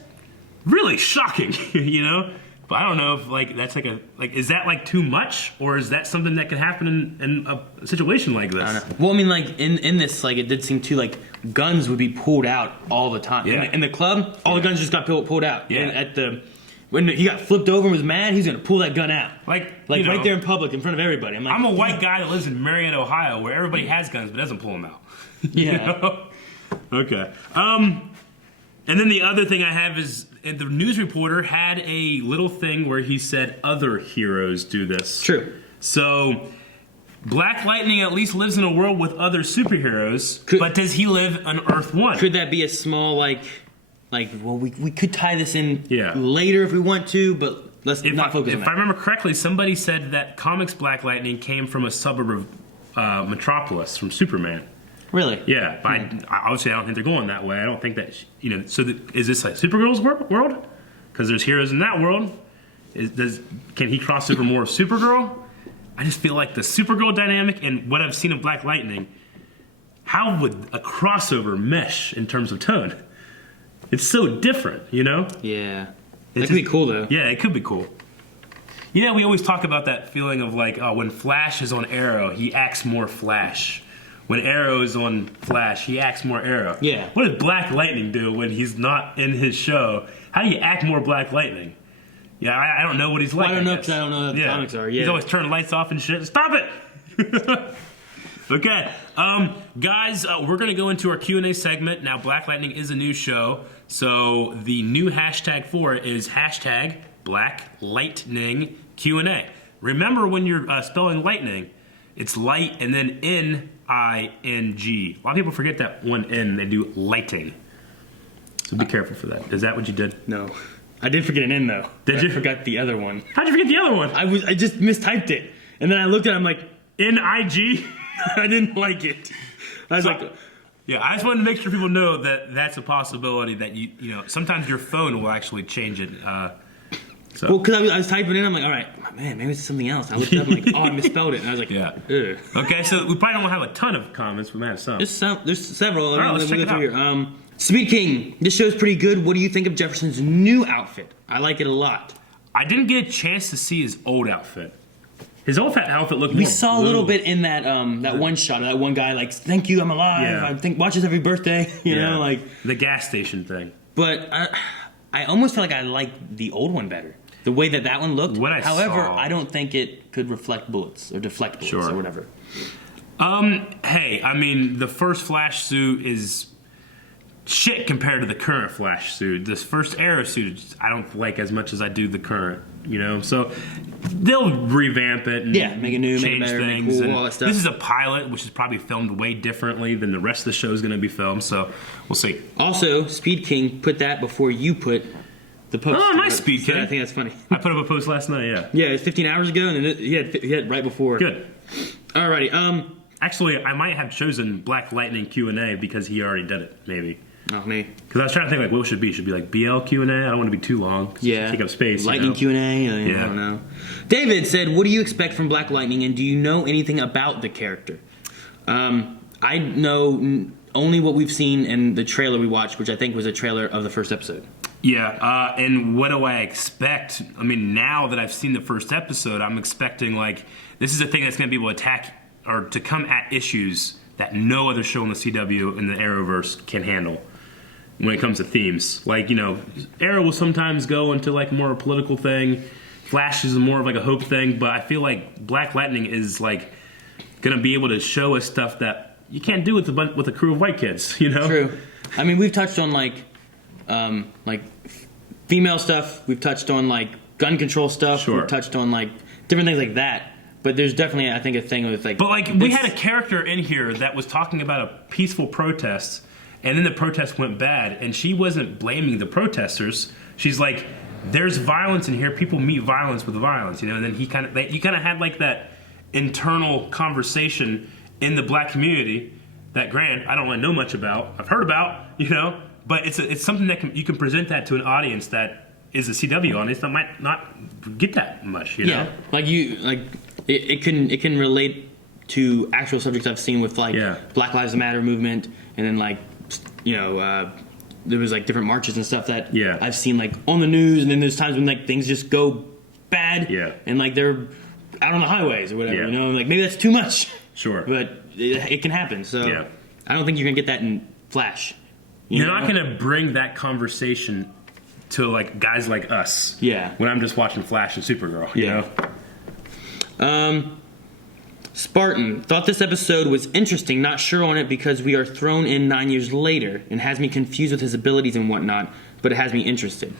really shocking, you know? But I don't know if, like, that's like is that, like, too much? Or is that something that can happen in a situation like this? I don't know. Well, I mean, like, in this, like, it did seem too, like, guns would be pulled out all the time. Yeah. In the club, all the guns just got pulled out. Yeah. And when he got flipped over and was mad, he's gonna pull that gun out. Like right there in public, in front of everybody. I'm a white guy that lives in Marietta, Ohio, where everybody has guns but doesn't pull them out. Yeah. You know? Okay. And then the other thing I have is the news reporter had a little thing where he said other heroes do this. True. So Black Lightning at least lives in a world with other superheroes, but does he live on Earth 1? Could that be a small, well, we could tie this in later if we want to, but let's not focus on that. If I remember correctly, somebody said that comics Black Lightning came from a suburb of Metropolis, from Superman. Really? Yeah, but obviously I don't think they're going that way. I don't think that, so is this like Supergirl's world? Because there's heroes in that world. Can he cross over more of Supergirl? I just feel like the Supergirl dynamic and what I've seen of Black Lightning, how would a crossover mesh in terms of tone? It's so different, you know? Yeah. That could be cool, though. Yeah, it could be cool. Yeah, we always talk about that feeling of like, when Flash is on Arrow, he acts more Flash. When Arrow is on Flash, he acts more Arrow. Yeah. What does Black Lightning do when he's not in his show? How do you act more Black Lightning? Yeah, I don't know what he's like. I don't know because I don't know what the comics are. Yeah. He's always turning lights off and shit. Stop it! Okay, guys, we're going to go into our Q&A segment. Now, Black Lightning is a new show, so the new hashtag for it is hashtag Black Lightning Q&A. Remember when you're spelling lightning, it's light and then N-I-N-G. A lot of people forget that one N, they do lighting. So be careful for that. Is that what you did? No. I did forget an N though. Did you? I forgot the other one. How'd you forget the other one? I just mistyped it. And then I looked at it, I'm like, N-I-G? I didn't like it. I was like, yeah, I just wanted to make sure people know that that's a possibility that you know, sometimes your phone will actually change it. So. well, because I was typing in, I'm like, all right, man, maybe it's something else. I looked it up, I'm like, oh, I misspelled it. And I was like, yeah. Ugh. Okay, so we probably don't have a ton of comments. We might have some. There's several. All right, let's check it out. Here. Speed King, this show's pretty good. What do you think of Jefferson's new outfit? I like it a lot. I didn't get a chance to see his old outfit. His old outfit looked. We saw a little bit in that that one shot of that one guy like, thank you, I'm alive. Yeah. Watch us every birthday. You know, like the gas station thing. But I almost feel like I like the old one better. The way that one looked. However, I don't think it could reflect bullets or deflect bullets or whatever. Hey, I mean, the first Flash suit is shit compared to the current Flash suit. This first Arrow suit, I don't like as much as I do the current. You know, so they'll revamp it and make it new, change make it better, things. make cool, all that stuff. This is a pilot, which is probably filmed way differently than the rest of the show is going to be filmed. So we'll see. Also, Speed King put that before you put the post. Oh, nice, Speed King. So I think that's funny. I put up a post last night. Yeah. Yeah, it was 15 hours ago, and then he had right before. Good. Alrighty. Actually, I might have chosen Black Lightning Q&A because he already did it. Maybe. Oh, me. Because I was trying to think like what it should be. Should be like BL Q&A. I don't want to be too long. Yeah. Take up space. Lightning Q&A. I don't know. David said, "What do you expect from Black Lightning, and do you know anything about the character?" I know only what we've seen in the trailer we watched, which I think was a trailer of the first episode. Yeah, and what do I expect? I mean, now that I've seen the first episode, I'm expecting like this is a thing that's going to be able to attack or to come at issues that no other show in the CW in the Arrowverse can handle. When it comes to themes, like, you know, Arrow will sometimes go into like more a political thing. Flash is more of like a hope thing, but I feel like Black Lightning is like gonna be able to show us stuff that you can't do with a crew of white kids, you know? True. I mean, we've touched on like female stuff. We've touched on like gun control stuff. Sure. We've touched on like different things like that. But there's definitely, I think, a thing with like. But like, we had a character in here that was talking about a peaceful protest. And then the protest went bad, and she wasn't blaming the protesters. She's like, "There's violence in here. People meet violence with violence," you know. And then you kind of had like that internal conversation in the black community that, granted, I don't really know much about. I've heard about, you know, but it's something that you can present that to an audience that is a CW audience that might not get that much, you know. Yeah, it can relate to actual subjects I've seen with like Black Lives Matter movement, and then like. You know, there was like different marches and stuff that I've seen like on the news, and then there's times when like things just go bad, and like they're out on the highways or whatever, you know, like maybe that's too much, but it can happen. So I don't think you're gonna get that in Flash. You're not gonna bring that conversation to like guys like us, when I'm just watching Flash and Supergirl, you know. Spartan thought this episode was interesting, not sure on it because we are thrown in 9 years later and has me confused with his abilities and whatnot, but it has me interested.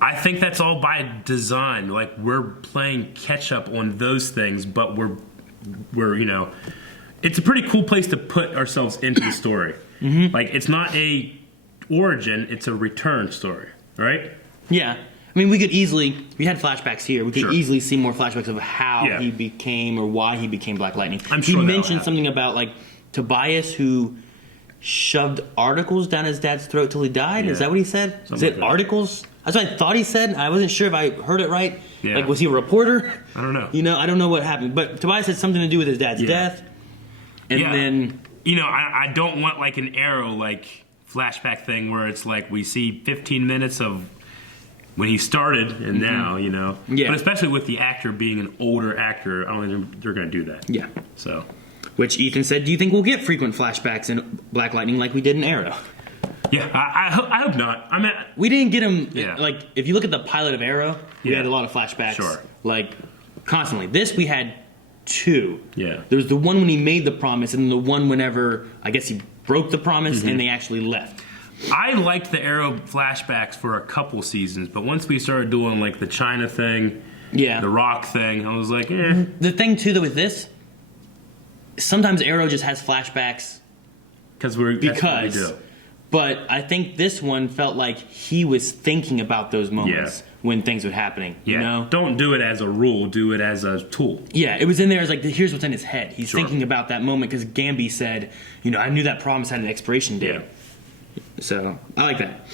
I think that's all by design. Like, we're playing catch up on those things, but we're you know, it's a pretty cool place to put ourselves into the story. Like, it's not a origin, it's a return story, right? Yeah. I mean, we could easily, we had flashbacks here, we could easily see more flashbacks of how he became or why he became Black Lightning. He mentioned something about, like, Tobias who shoved articles down his dad's throat till he died. Is that what he said? Is it articles? That's what I thought he said. I wasn't sure if I heard it right. Like, was he a reporter? I don't know. You know, I don't know what happened. But Tobias had something to do with his dad's death. And then... You know, I don't want, like, an Arrow, like, flashback thing where it's like we see 15 minutes of when he started and now, you know. But especially with the actor being an older actor, I don't think they're going to do that. Yeah. So. Which Ethan said, do you think we'll get frequent flashbacks in Black Lightning like we did in Arrow? Yeah, I hope not. I mean, we didn't get them. Like, if you look at the pilot of Arrow, we had a lot of flashbacks. Like, constantly. This, we had 2. Yeah. There was the one when he made the promise, and the one whenever, I guess he broke the promise, and they actually left. I liked the Arrow flashbacks for a couple seasons, but once we started doing, like, the China thing, the Rock thing, I was like, eh. The thing, too, though, with this, sometimes Arrow just has flashbacks that's what we do. But I think this one felt like he was thinking about those moments when things were happening. Yeah. You know? Don't do it as a rule. Do it as a tool. Yeah, it was in there as like, here's what's in his head. He's thinking about that moment because Gamby said, I knew that promise had an expiration date. Yeah. So, I like that.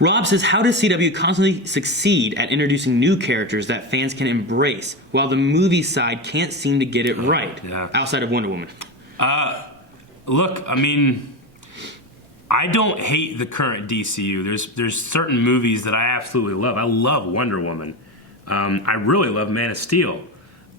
Rob says, how does CW constantly succeed at introducing new characters that fans can embrace while the movie side can't seem to get it right outside of Wonder Woman? Look, I mean, I don't hate the current DCU. There's certain movies that I absolutely love. I love Wonder Woman. I really love Man of Steel.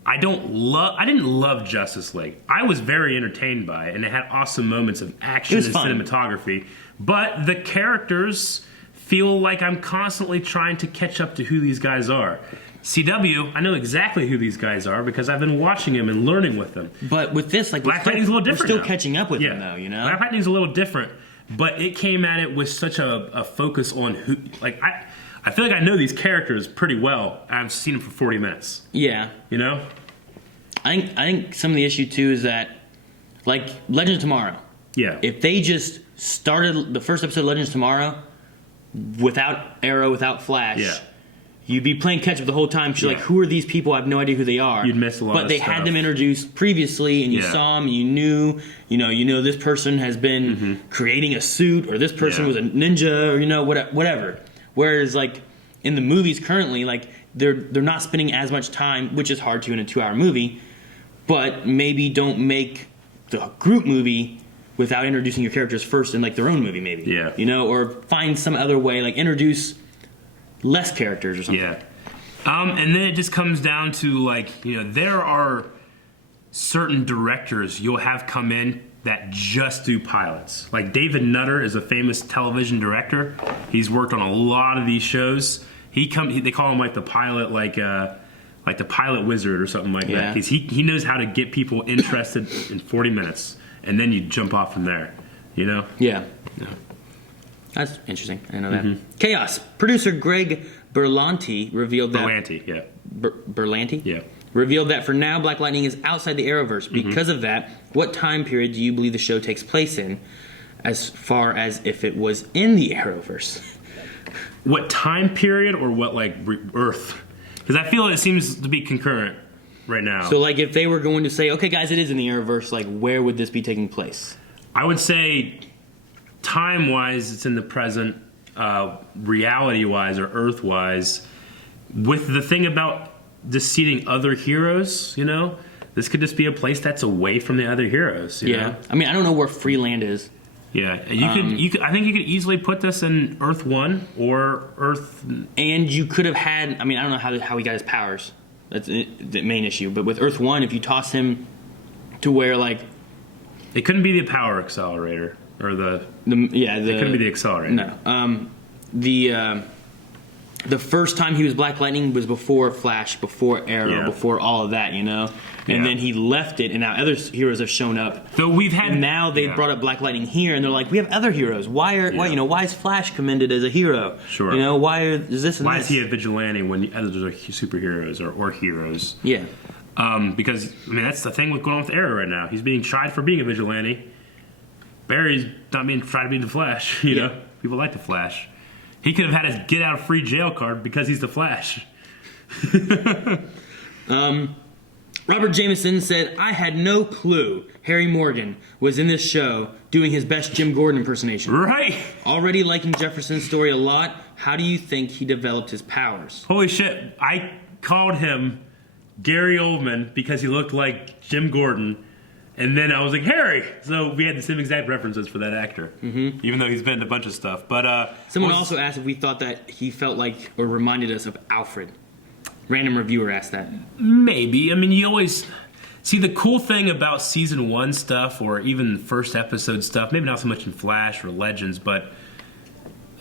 I didn't love Justice League. I was very entertained by it, and it had awesome moments of action and cinematography. But the characters feel like I'm constantly trying to catch up to who these guys are. CW, I know exactly who these guys are because I've been watching them and learning with them. But with this, like, Black Lightning's a little different. We're still catching up with them, though, Black Lightning's a little different, but it came at it with such a focus on who. Like, I feel like I know these characters pretty well. I've seen them for 40 minutes. Yeah. You know? I think some of the issue, too, is that, like, Legends of Tomorrow. Yeah. If they just started the first episode of Legends of Tomorrow without Arrow, without Flash, you'd be playing catch up the whole time. You're like, who are these people? I have no idea who they are. You'd miss a lot of stuff. But they had them introduced previously, and you saw them, and you knew this person has been creating a suit, or this person was a ninja, or whatever. Whereas, like, in the movies currently, like, they're not spending as much time, which is hard to in a 2-hour movie, but maybe don't make the group movie without introducing your characters first in, like, their own movie, maybe. Yeah. Or find some other way, like, introduce less characters or something. Yeah. And then it just comes down to, like, there are certain directors you'll have come in that just do pilots. Like, David Nutter is a famous television director. He's worked on a lot of these shows. They call him, like, the pilot, like the pilot wizard or something like that. Because he knows how to get people interested in 40 minutes. And then you jump off from there, Yeah. That's interesting. I know that. Chaos. Producer Greg Berlanti revealed that... Berlanti? Yeah. Revealed that for now, Black Lightning is outside the Arrowverse. Because of that, what time period do you believe the show takes place in, as far as if it was in the Arrowverse? What time period, or what, like, Earth? Because I feel it seems to be concurrent right now. So, like, if they were going to say, okay, guys, it is in the Arrowverse, like, where would this be taking place? I would say, time-wise, it's in the present. Reality-wise or Earth-wise, with the thing about just seeing other heroes, this could just be a place that's away from the other heroes. You know? I mean, I don't know where Freeland is. Yeah, you could. I think you could easily put this in Earth 1 or Earth. And you could have had. I mean, I don't know how he got his powers. That's the main issue. But with Earth 1, if you toss him to where, like, it couldn't be the power accelerator or it couldn't be the accelerator. No. The first time he was Black Lightning was before Flash, before Arrow, before all of that, And then he left it, and now other heroes have shown up. So we've had... And now they've brought up Black Lightning here, and they're like, we have other heroes. Why is Flash commended as a hero? Sure. Why is this and why this? is he a vigilante when others are superheroes or heroes? Yeah. Because, I mean, that's the thing with going on with Arrow right now. He's being tried for being a vigilante. Barry's not being tried to be the Flash, know? People like the Flash. He could have had his get-out-of-free jail card because he's the Flash. Robert Jameson said, I had no clue Harry Morgan was in this show doing his best Jim Gordon impersonation. Right. Already liking Jefferson's story a lot. How do you think he developed his powers? Holy shit. I called him Gary Oldman because he looked like Jim Gordon. And then I was like, Harry! So we had the same exact references for that actor. Even though he's been in a bunch of stuff. But someone also asked if we thought that he felt like, or reminded us of Alfred. Random reviewer asked that. Maybe. I mean, you always... See, the cool thing about Season 1 stuff, or even first episode stuff, maybe not so much in Flash or Legends, but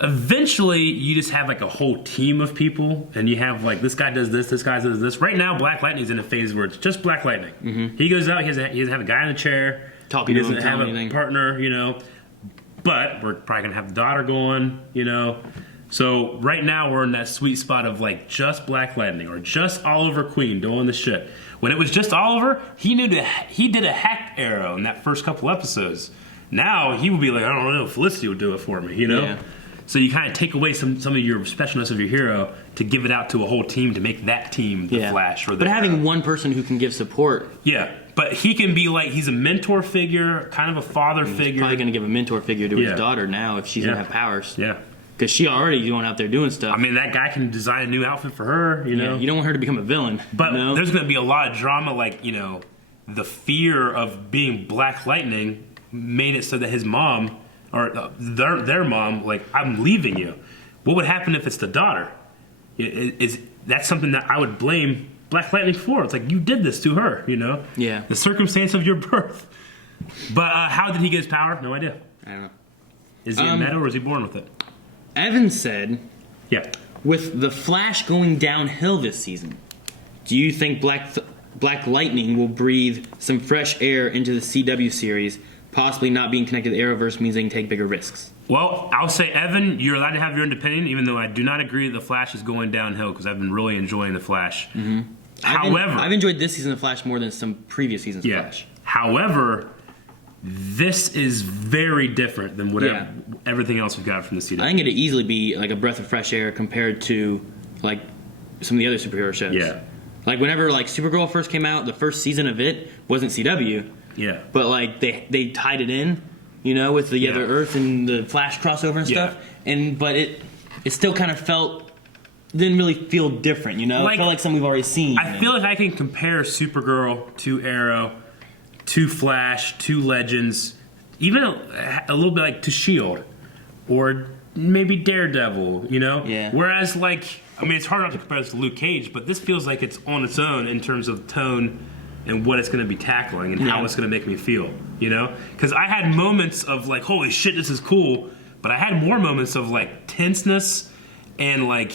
eventually you just have, like, a whole team of people, and you have, like, this guy does this guy does this. Right now, Black Lightning's in a phase where it's just Black Lightning. He goes out, he doesn't have a guy in a chair. Talking he doesn't have a partner, But we're probably going to have the daughter going, So right now we're in that sweet spot of, like, just Black Lightning or just Oliver Queen doing the shit. When it was just Oliver, he did a hacked Arrow in that first couple episodes. Now he would be like, I don't know, Felicity would do it for me, you know? Yeah. So you kind of take away some of your specialness of your hero to give it out to a whole team to make that team the Flash. Or the but having Arrow. one person who can give support. Yeah, but he can be like, he's a mentor figure, kind of a father He's figure. probably going to give a mentor figure to his daughter now if she's going to have powers. Yeah. Because she already going out there doing stuff. I mean, that guy can design a new outfit for her, you know? You don't want her to become a villain. But you know? there's going to be a lot of drama, like, you know, the fear of being Black Lightning made it so that his mom, or their mom, like, I'm leaving you. What would happen if it's the daughter? That's something that I would blame Black Lightning for. It's like, you did this to her, you know? Yeah. The circumstance of your birth. But how did he get his power? No idea. I don't know. Is he a meta or is he born with it? Evan said, Yeah. with the Flash going downhill this season, do you think Black Lightning will breathe some fresh air into the CW series? Possibly not being connected to the Arrowverse means they can take bigger risks. Well, I'll say, Evan, you're allowed to have your own opinion, even though I do not agree that the Flash is going downhill, because I've been really enjoying the Flash. Mm-hmm. However, I've enjoyed this season of Flash more than some previous seasons of Flash. However, this is very different than everything else we've got from the CW. I think it'd easily be like a breath of fresh air compared to like some of the other superhero shows. Yeah. Like whenever like Supergirl first came out, the first season of it wasn't CW. Yeah. But like they tied it in, you know, with the other Earth and the Flash crossover and stuff. But it still kind of didn't really feel different, you know? It felt like something we've already seen. I feel like I can compare Supergirl to Arrow, to Flash, to Legends, even a little bit like to S.H.I.E.L.D. or maybe Daredevil, you know? Yeah. Whereas, like, I mean, it's hard not to compare this to Luke Cage, but this feels like it's on its own in terms of tone and what it's going to be tackling and how it's going to make me feel, you know? Because I had moments of, like, holy shit, this is cool, but I had more moments of, like, tenseness and, like,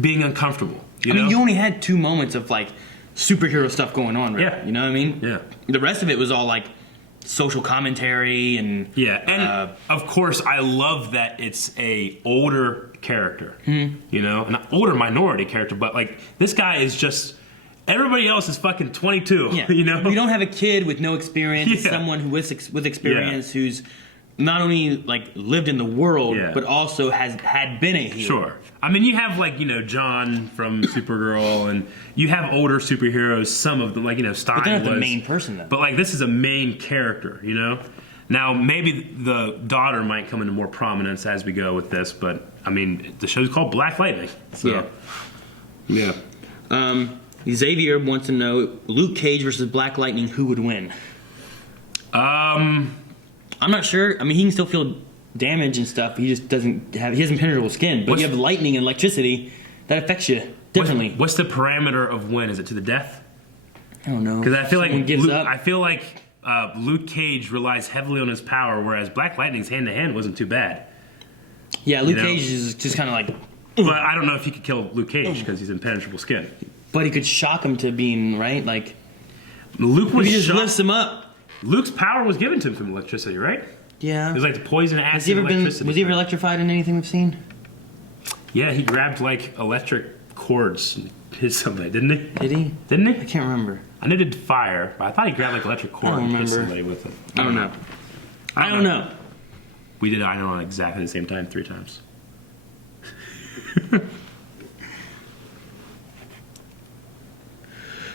being uncomfortable, you know? I mean, you only had 2 moments of, like, superhero stuff going on, right? Yeah. You know what I mean? Yeah. The rest of it was all, like, social commentary and... Yeah, and of course, I love that it's a older character, you know? An older minority character, but, like, this guy is just... Everybody else is fucking 22, you know? We don't have a kid with no experience. It's someone who with experience who's not only, like, lived in the world, but also had been a hero. Sure. I mean, you have, like, you know, John from Supergirl, and you have older superheroes, some of them, like, you know, Stein But they're not was, the main person, though. But, like, this is a main character, you know? Now, maybe the daughter might come into more prominence as we go with this, but, I mean, the show's called Black Lightning. So, yeah. Xavier wants to know, Luke Cage versus Black Lightning, who would win? I'm not sure. I mean, he can still feel damage and stuff. He just doesn't have... He has impenetrable skin. But you have lightning and electricity. That affects you differently. What's the parameter of win? Is it to the death? I don't know. Because I feel Someone like gives up. I feel like Luke Cage relies heavily on his power, whereas Black Lightning's hand-to-hand wasn't too bad. Yeah, Luke Cage is just kind of like... But I don't know if he could kill Luke Cage because he's impenetrable skin. But he could shock him to being, right? Like... Luke was he just shocked. lifts him up. Luke's power was given to him from electricity, right? Yeah. It was like the poison acid electricity. Was he ever electrified in anything we've seen? Yeah, he grabbed like electric cords and hit somebody, didn't he? Did he? Didn't he? I can't remember. I knew he did fire, but I thought he grabbed like electric cord and hit somebody with it. I don't know. I don't know. We did I know on exactly the same time 3 times.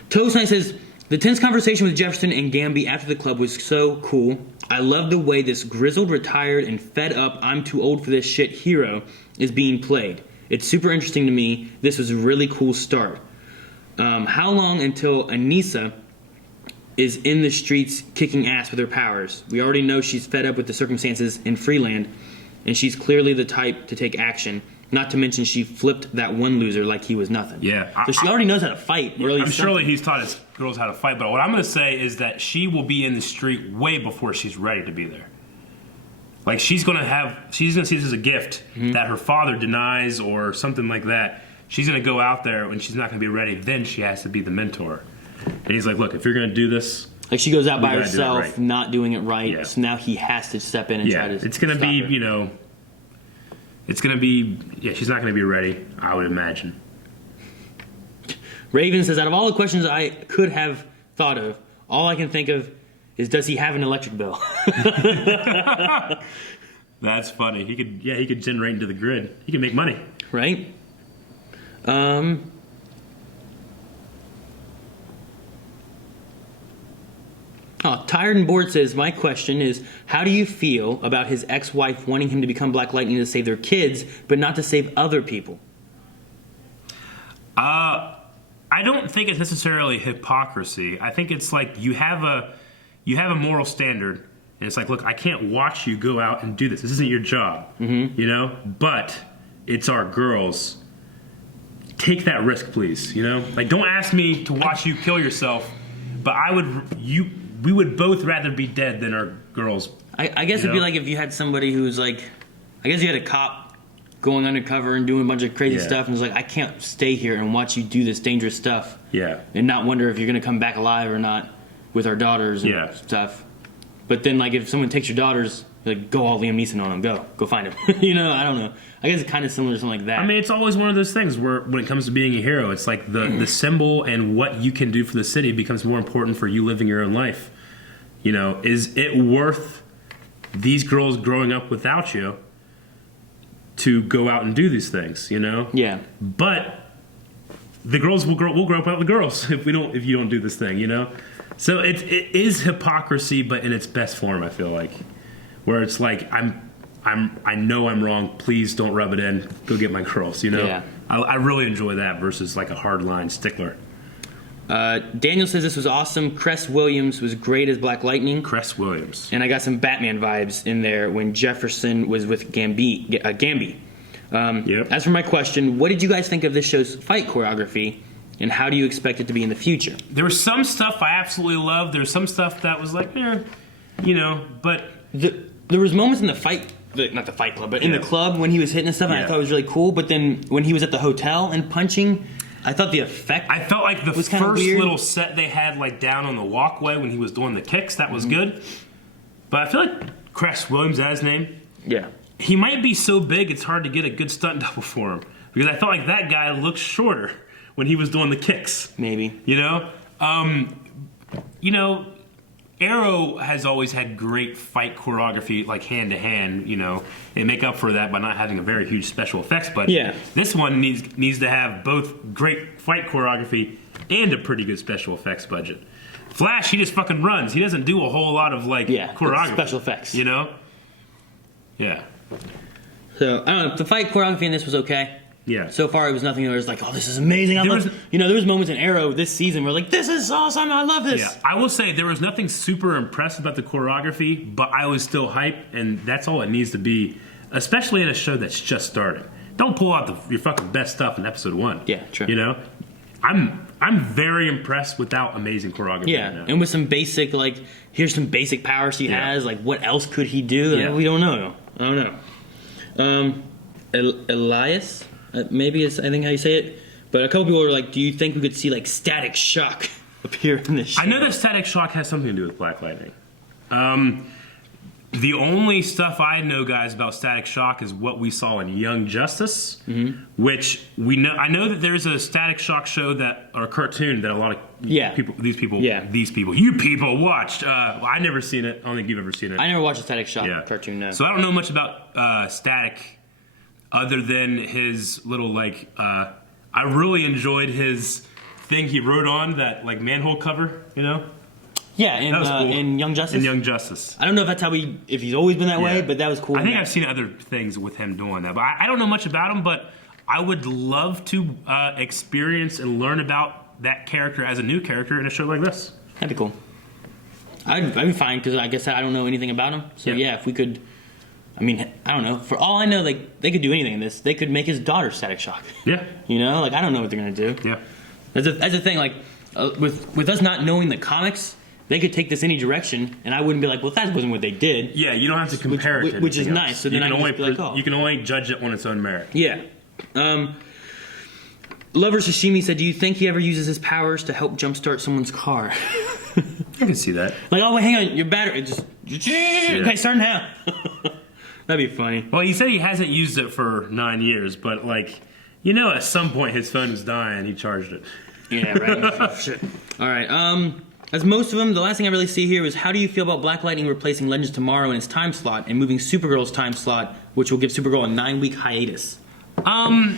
Toast Knight says, the tense conversation with Jefferson and Gamby after the club was so cool. I love the way this grizzled, retired, and fed up, I'm too old for this shit hero is being played. It's super interesting to me. This was a really cool start. How long until Anissa is in the streets kicking ass with her powers? We already know she's fed up with the circumstances in Freeland, and she's clearly the type to take action. Not to mention she flipped that one loser like he was nothing. Yeah. So she already knows how to fight. I'm surely he's taught his girls how to fight, but what I'm going to say is that she will be in the street way before she's ready to be there. Like, she's going to see this as a gift that her father denies or something like that. She's going to go out there when she's not going to be ready. Then she has to be the mentor. And he's like, look, if you're going to do this... Like, she goes out by gotta do it herself, right. not doing it right. Yeah. So now he has to step in and try to it's going to be, stop her. you know... It's going to be... Yeah, she's not going to be ready, I would imagine. Raven says, out of all the questions I could have thought of, all I can think of is, does he have an electric bill? That's funny. He could generate into the grid. He could make money. Right? Tired and Bored says, my question is, how do you feel about his ex-wife wanting him to become Black Lightning to save their kids, but not to save other people? I don't think it's necessarily hypocrisy. I think it's like you have a moral standard, and it's like, look, I can't watch you go out and do this. This isn't your job, you know. But it's our girls. Take that risk, please. You know, like don't ask me to watch you kill yourself. But we would both rather be dead than our girls. I guess it'd be like if you had somebody who's like, I guess you had a cop going undercover and doing a bunch of crazy stuff, and it's like, I can't stay here and watch you do this dangerous stuff. Yeah. And not wonder if you're going to come back alive or not with our daughters and stuff. But then, like, if someone takes your daughters, like, go all Liam Neeson on them. Go find him. You know, I don't know. I guess it's kind of similar to something like that. I mean, it's always one of those things where when it comes to being a hero, it's like the symbol and what you can do for the city becomes more important for you living your own life. You know, is it worth these girls growing up without you to go out and do these things, you know? Yeah. But the girls will grow up without the girls if you don't do this thing, you know? So it is hypocrisy, but in its best form, I feel like. Where it's like, I know I'm wrong, please don't rub it in, go get my girls, you know? Yeah. I really enjoy that versus like a hardline stickler. Daniel says this was awesome. Cress Williams was great as Black Lightning. Cress Williams. And I got some Batman vibes in there when Jefferson was with Gambi. Yep. As for my question, what did you guys think of this show's fight choreography, and how do you expect it to be in the future? There was some stuff I absolutely loved. There was some stuff that was like, you know, but... There was moments in the fight... Not the fight club, but in the club when he was hitting and stuff, and I thought it was really cool. But then when he was at the hotel and punching... I thought the effect I felt like the was first weird. little set they had like down on the walkway when he was doing the kicks, that was good. But I feel like Cress Williams, that's his name. Yeah. He might be so big it's hard to get a good stunt double for him. Because I felt like that guy looked shorter when he was doing the kicks. Maybe. You know? Arrow has always had great fight choreography, like hand-to-hand, you know, and make up for that by not having a very huge special effects budget. Yeah. This one needs to have both great fight choreography and a pretty good special effects budget. Flash, he just fucking runs. He doesn't do a whole lot of, like, choreography. Special effects. You know? Yeah. So, I don't know, the fight choreography in this was okay. Yeah. So far, it was nothing that was like, oh, this is amazing. There was moments in Arrow this season where like, this is awesome. I love this. Yeah, I will say there was nothing super impressive about the choreography, but I was still hyped, and that's all it needs to be, especially in a show that's just starting. Don't pull out your fucking best stuff in episode 1. Yeah, true. You know, I'm very impressed without amazing choreography. Yeah, right now. and with some basic like, here's some basic powers he has. Like, what else could he do? Yeah. We don't know. I don't know. Elias. Maybe is I think how you say it, but a couple people were like, "Do you think we could see like Static Shock appear in this show?" I know that Static Shock has something to do with Black Lightning. The only stuff I know, guys, about Static Shock is what we saw in Young Justice, which we know. I know that there's a Static Shock show or a cartoon that a lot of these people watched. I never seen it. I don't think you've ever seen it. I never watched a Static Shock cartoon. No. So I don't know much about Static. Other than his little, like, I really enjoyed his thing he wrote on that, like, manhole cover, you know? Yeah, that was cool. in Young Justice? In Young Justice. I don't know if that's if he's always been that way, but that was cool. I think I've seen other things with him doing that. But I don't know much about him, but I would love to experience and learn about that character as a new character in a show like this. That'd be cool. I'd be fine, because I guess I don't know anything about him. So, yeah, if we could... I mean, I don't know. For all I know, like, they could do anything in this. They could make his daughter Static Shock. Yeah. You know? Like, I don't know what they're going to do. Yeah. That's the thing. Like, with us not knowing the comics, they could take this any direction, and I wouldn't be like, well, that wasn't what they did. Yeah, you don't have to compare it to which is anything nice. else. So then I can just be like, oh. You can only judge it on its own merit. Yeah. Lover Sashimi said, do you think he ever uses his powers to help jumpstart someone's car? I can see that. Like, oh, wait, hang on. Your battery. Okay, start now. That'd be funny. Well, he said he hasn't used it for 9 years, but, like, you know, at some point his phone was dying, he charged it. Yeah, right. Shit. All right. As most of them, the last thing I really see here is how do you feel about Black Lightning replacing Legends tomorrow in its time slot and moving Supergirl's time slot, which will give Supergirl a 9-week hiatus? I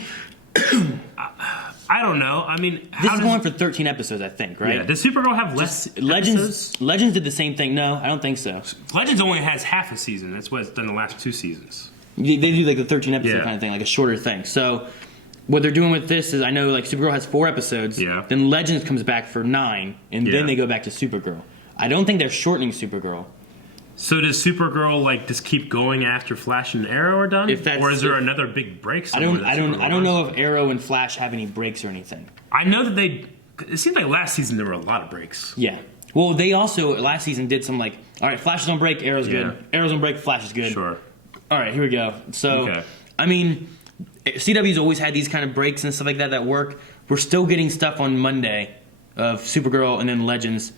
don't know. I mean, This is going for 13 episodes, I think, right? Yeah. Does Supergirl have less episodes? Legends did the same thing. No, I don't think so. Legends only has half a season. That's what it's done the last 2 seasons. They do like the 13 episode kind of thing, like a shorter thing. So what they're doing with this is, I know like Supergirl has 4 episodes. Yeah. Then Legends comes back for 9, and then they go back to Supergirl. I don't think they're shortening Supergirl. So does Supergirl like just keep going after Flash and Arrow are done, or is there another big break somewhere? I don't know if Arrow and Flash have any breaks or anything. I know that it seemed like last season there were a lot of breaks. Yeah. Well, they also last season did some like, all right, Flash is on break, Arrow's good. Arrow's on break, Flash is good. Sure. All right, here we go. So, I mean, CW's always had these kind of breaks and stuff like that work. We're still getting stuff on Monday of Supergirl and then Legends.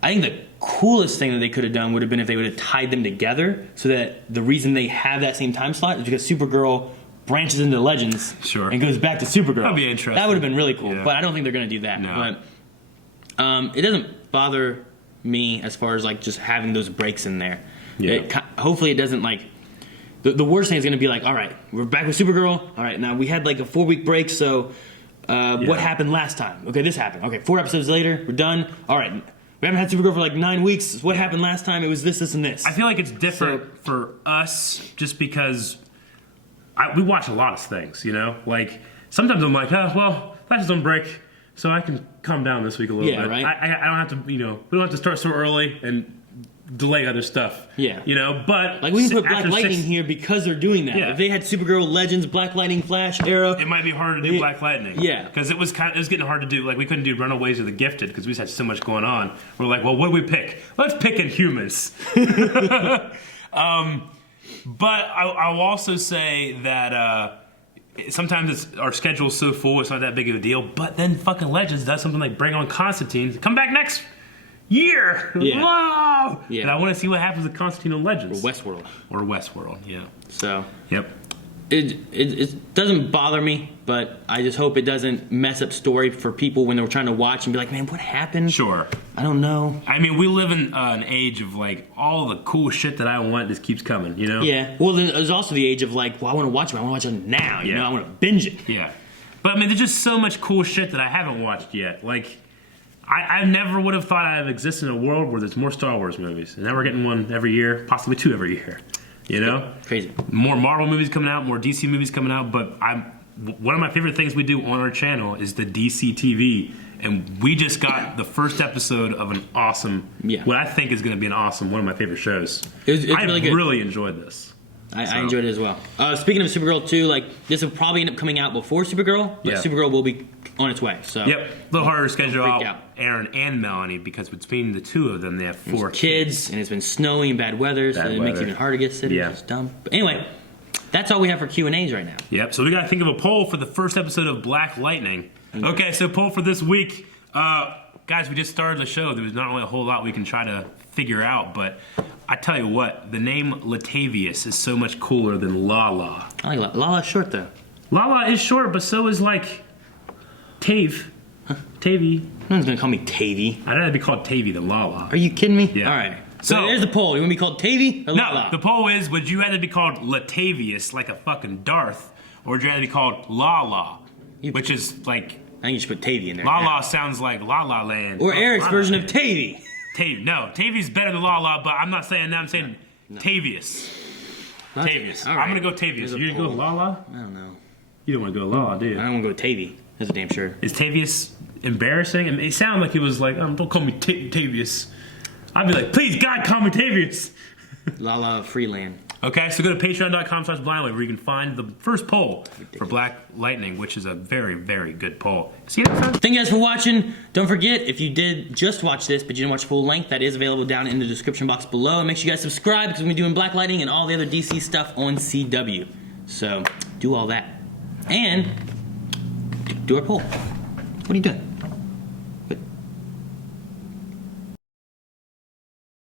I think the coolest thing that they could have done would have been if they would have tied them together so that the reason they have that same time slot is because Supergirl branches into Legends and goes back to Supergirl. That'd be interesting. That would have been really cool, but I don't think they're going to do that. No. But it doesn't bother me as far as like just having those breaks in there. Yeah. Hopefully it doesn't like... The worst thing is going to be like, all right, we're back with Supergirl. All right, now we had like a 4-week break, so what happened last time? Okay, this happened. Okay, 4 episodes later, we're done. All right, we haven't had Supergirl for like 9 weeks. What happened last time? It was this, this, and this. I feel like it's different for us just because we watch a lot of things, you know? Like, sometimes I'm like, oh, well, Flash is on break, so I can calm down this week a little bit. Right? I don't have to, we don't have to start so early and delay other stuff. Yeah. You know, but... Like, we can put Black Lightning here because they're doing that. If they had Supergirl, Legends, Black Lightning, Flash, Arrow... It might be harder to do Black Lightning. Yeah. Because it was getting hard to do. Like, we couldn't do Runaways or The Gifted because we just had so much going on. We're like, well, what do we pick? Let's pick Inhumans. But I'll also say that... sometimes our schedule's so full, it's not that big of a deal. But then fucking Legends does something like bring on Constantine. Come back next year. Yeah. Whoa. Yeah. And I want to see what happens with Constantine and Legends. Or Westworld. Or Westworld, yeah. So. Yep. It doesn't bother me, but I just hope it doesn't mess up story for people when they're trying to watch and be like, man, what happened? Sure. I don't know. I mean, we live in an age of, like, all the cool shit that I want just keeps coming, you know? Yeah. Well, there's also the age of, like, well, I want to watch it. I want to watch it now, you know? I want to binge it. Yeah. But, I mean, there's just so much cool shit that I haven't watched yet. Like, I never would have thought I'd have existed in a world where there's more Star Wars movies. And now we're getting one every year, possibly 2 every year. You know? Crazy. More Marvel movies coming out, more DC movies coming out, but one of my favorite things we do on our channel is the DC TV, and we just got the first episode of an awesome, what I think is going to be an awesome, one of my favorite shows. It's really good. I really enjoyed this. I enjoyed it as well. Speaking of Supergirl too, like this will probably end up coming out before Supergirl, but Supergirl will be on its way. So yep, a little harder to schedule out Aaron and Melanie because between the 2 of them, they have 4 kids, and it's been snowy and bad weather, so it makes it even harder to get cities. Yeah. It's dumb. But anyway, that's all we have for Q&As right now. Yep. So we got to think of a poll for the first episode of Black Lightning. Okay, so poll for this week. Guys, we just started the show. There was not really a whole lot we can try to figure out, but I tell you what, the name Latavius is so much cooler than Lala. I like Lala's short, though. Lala is short, but so is, like, Tave. Huh? Tavy. No one's going to call me Tavy. I'd rather be called Tavy than Lala. Are you kidding me? Yeah. All right. So there's the poll. You want to be called Tavy or Lala? No, the poll is, would you rather be called Latavius, like a fucking Darth, or would you rather be called Lala, which is, like... I think you should put Tavy in there. Lala sounds like La La Land. Or Eric's version of Tavy. No, Tavy's better than Lala, but I'm not saying that. I'm saying Tavius. Tavius. Right. I'm going to go Tavius. You going to go Lala? I don't know. You don't want to go Lala, do you? I don't want to go Tavy. That's a damn sure. Is Tavius embarrassing? I mean, it sounded like he was like, don't call me Tavius. I'd be like, please, God, call me Tavius. Lala Freeland. Okay, so go to patreon.com/blindwave where you can find the first poll for Black Lightning, which is a very, very good poll. See you next time. Thank you guys for watching. Don't forget, if you did just watch this, but you didn't watch full length, that is available down in the description box below. And make sure you guys subscribe because we're going to be doing Black Lightning and all the other DC stuff on CW. So, do all that. And do our poll. What are you doing?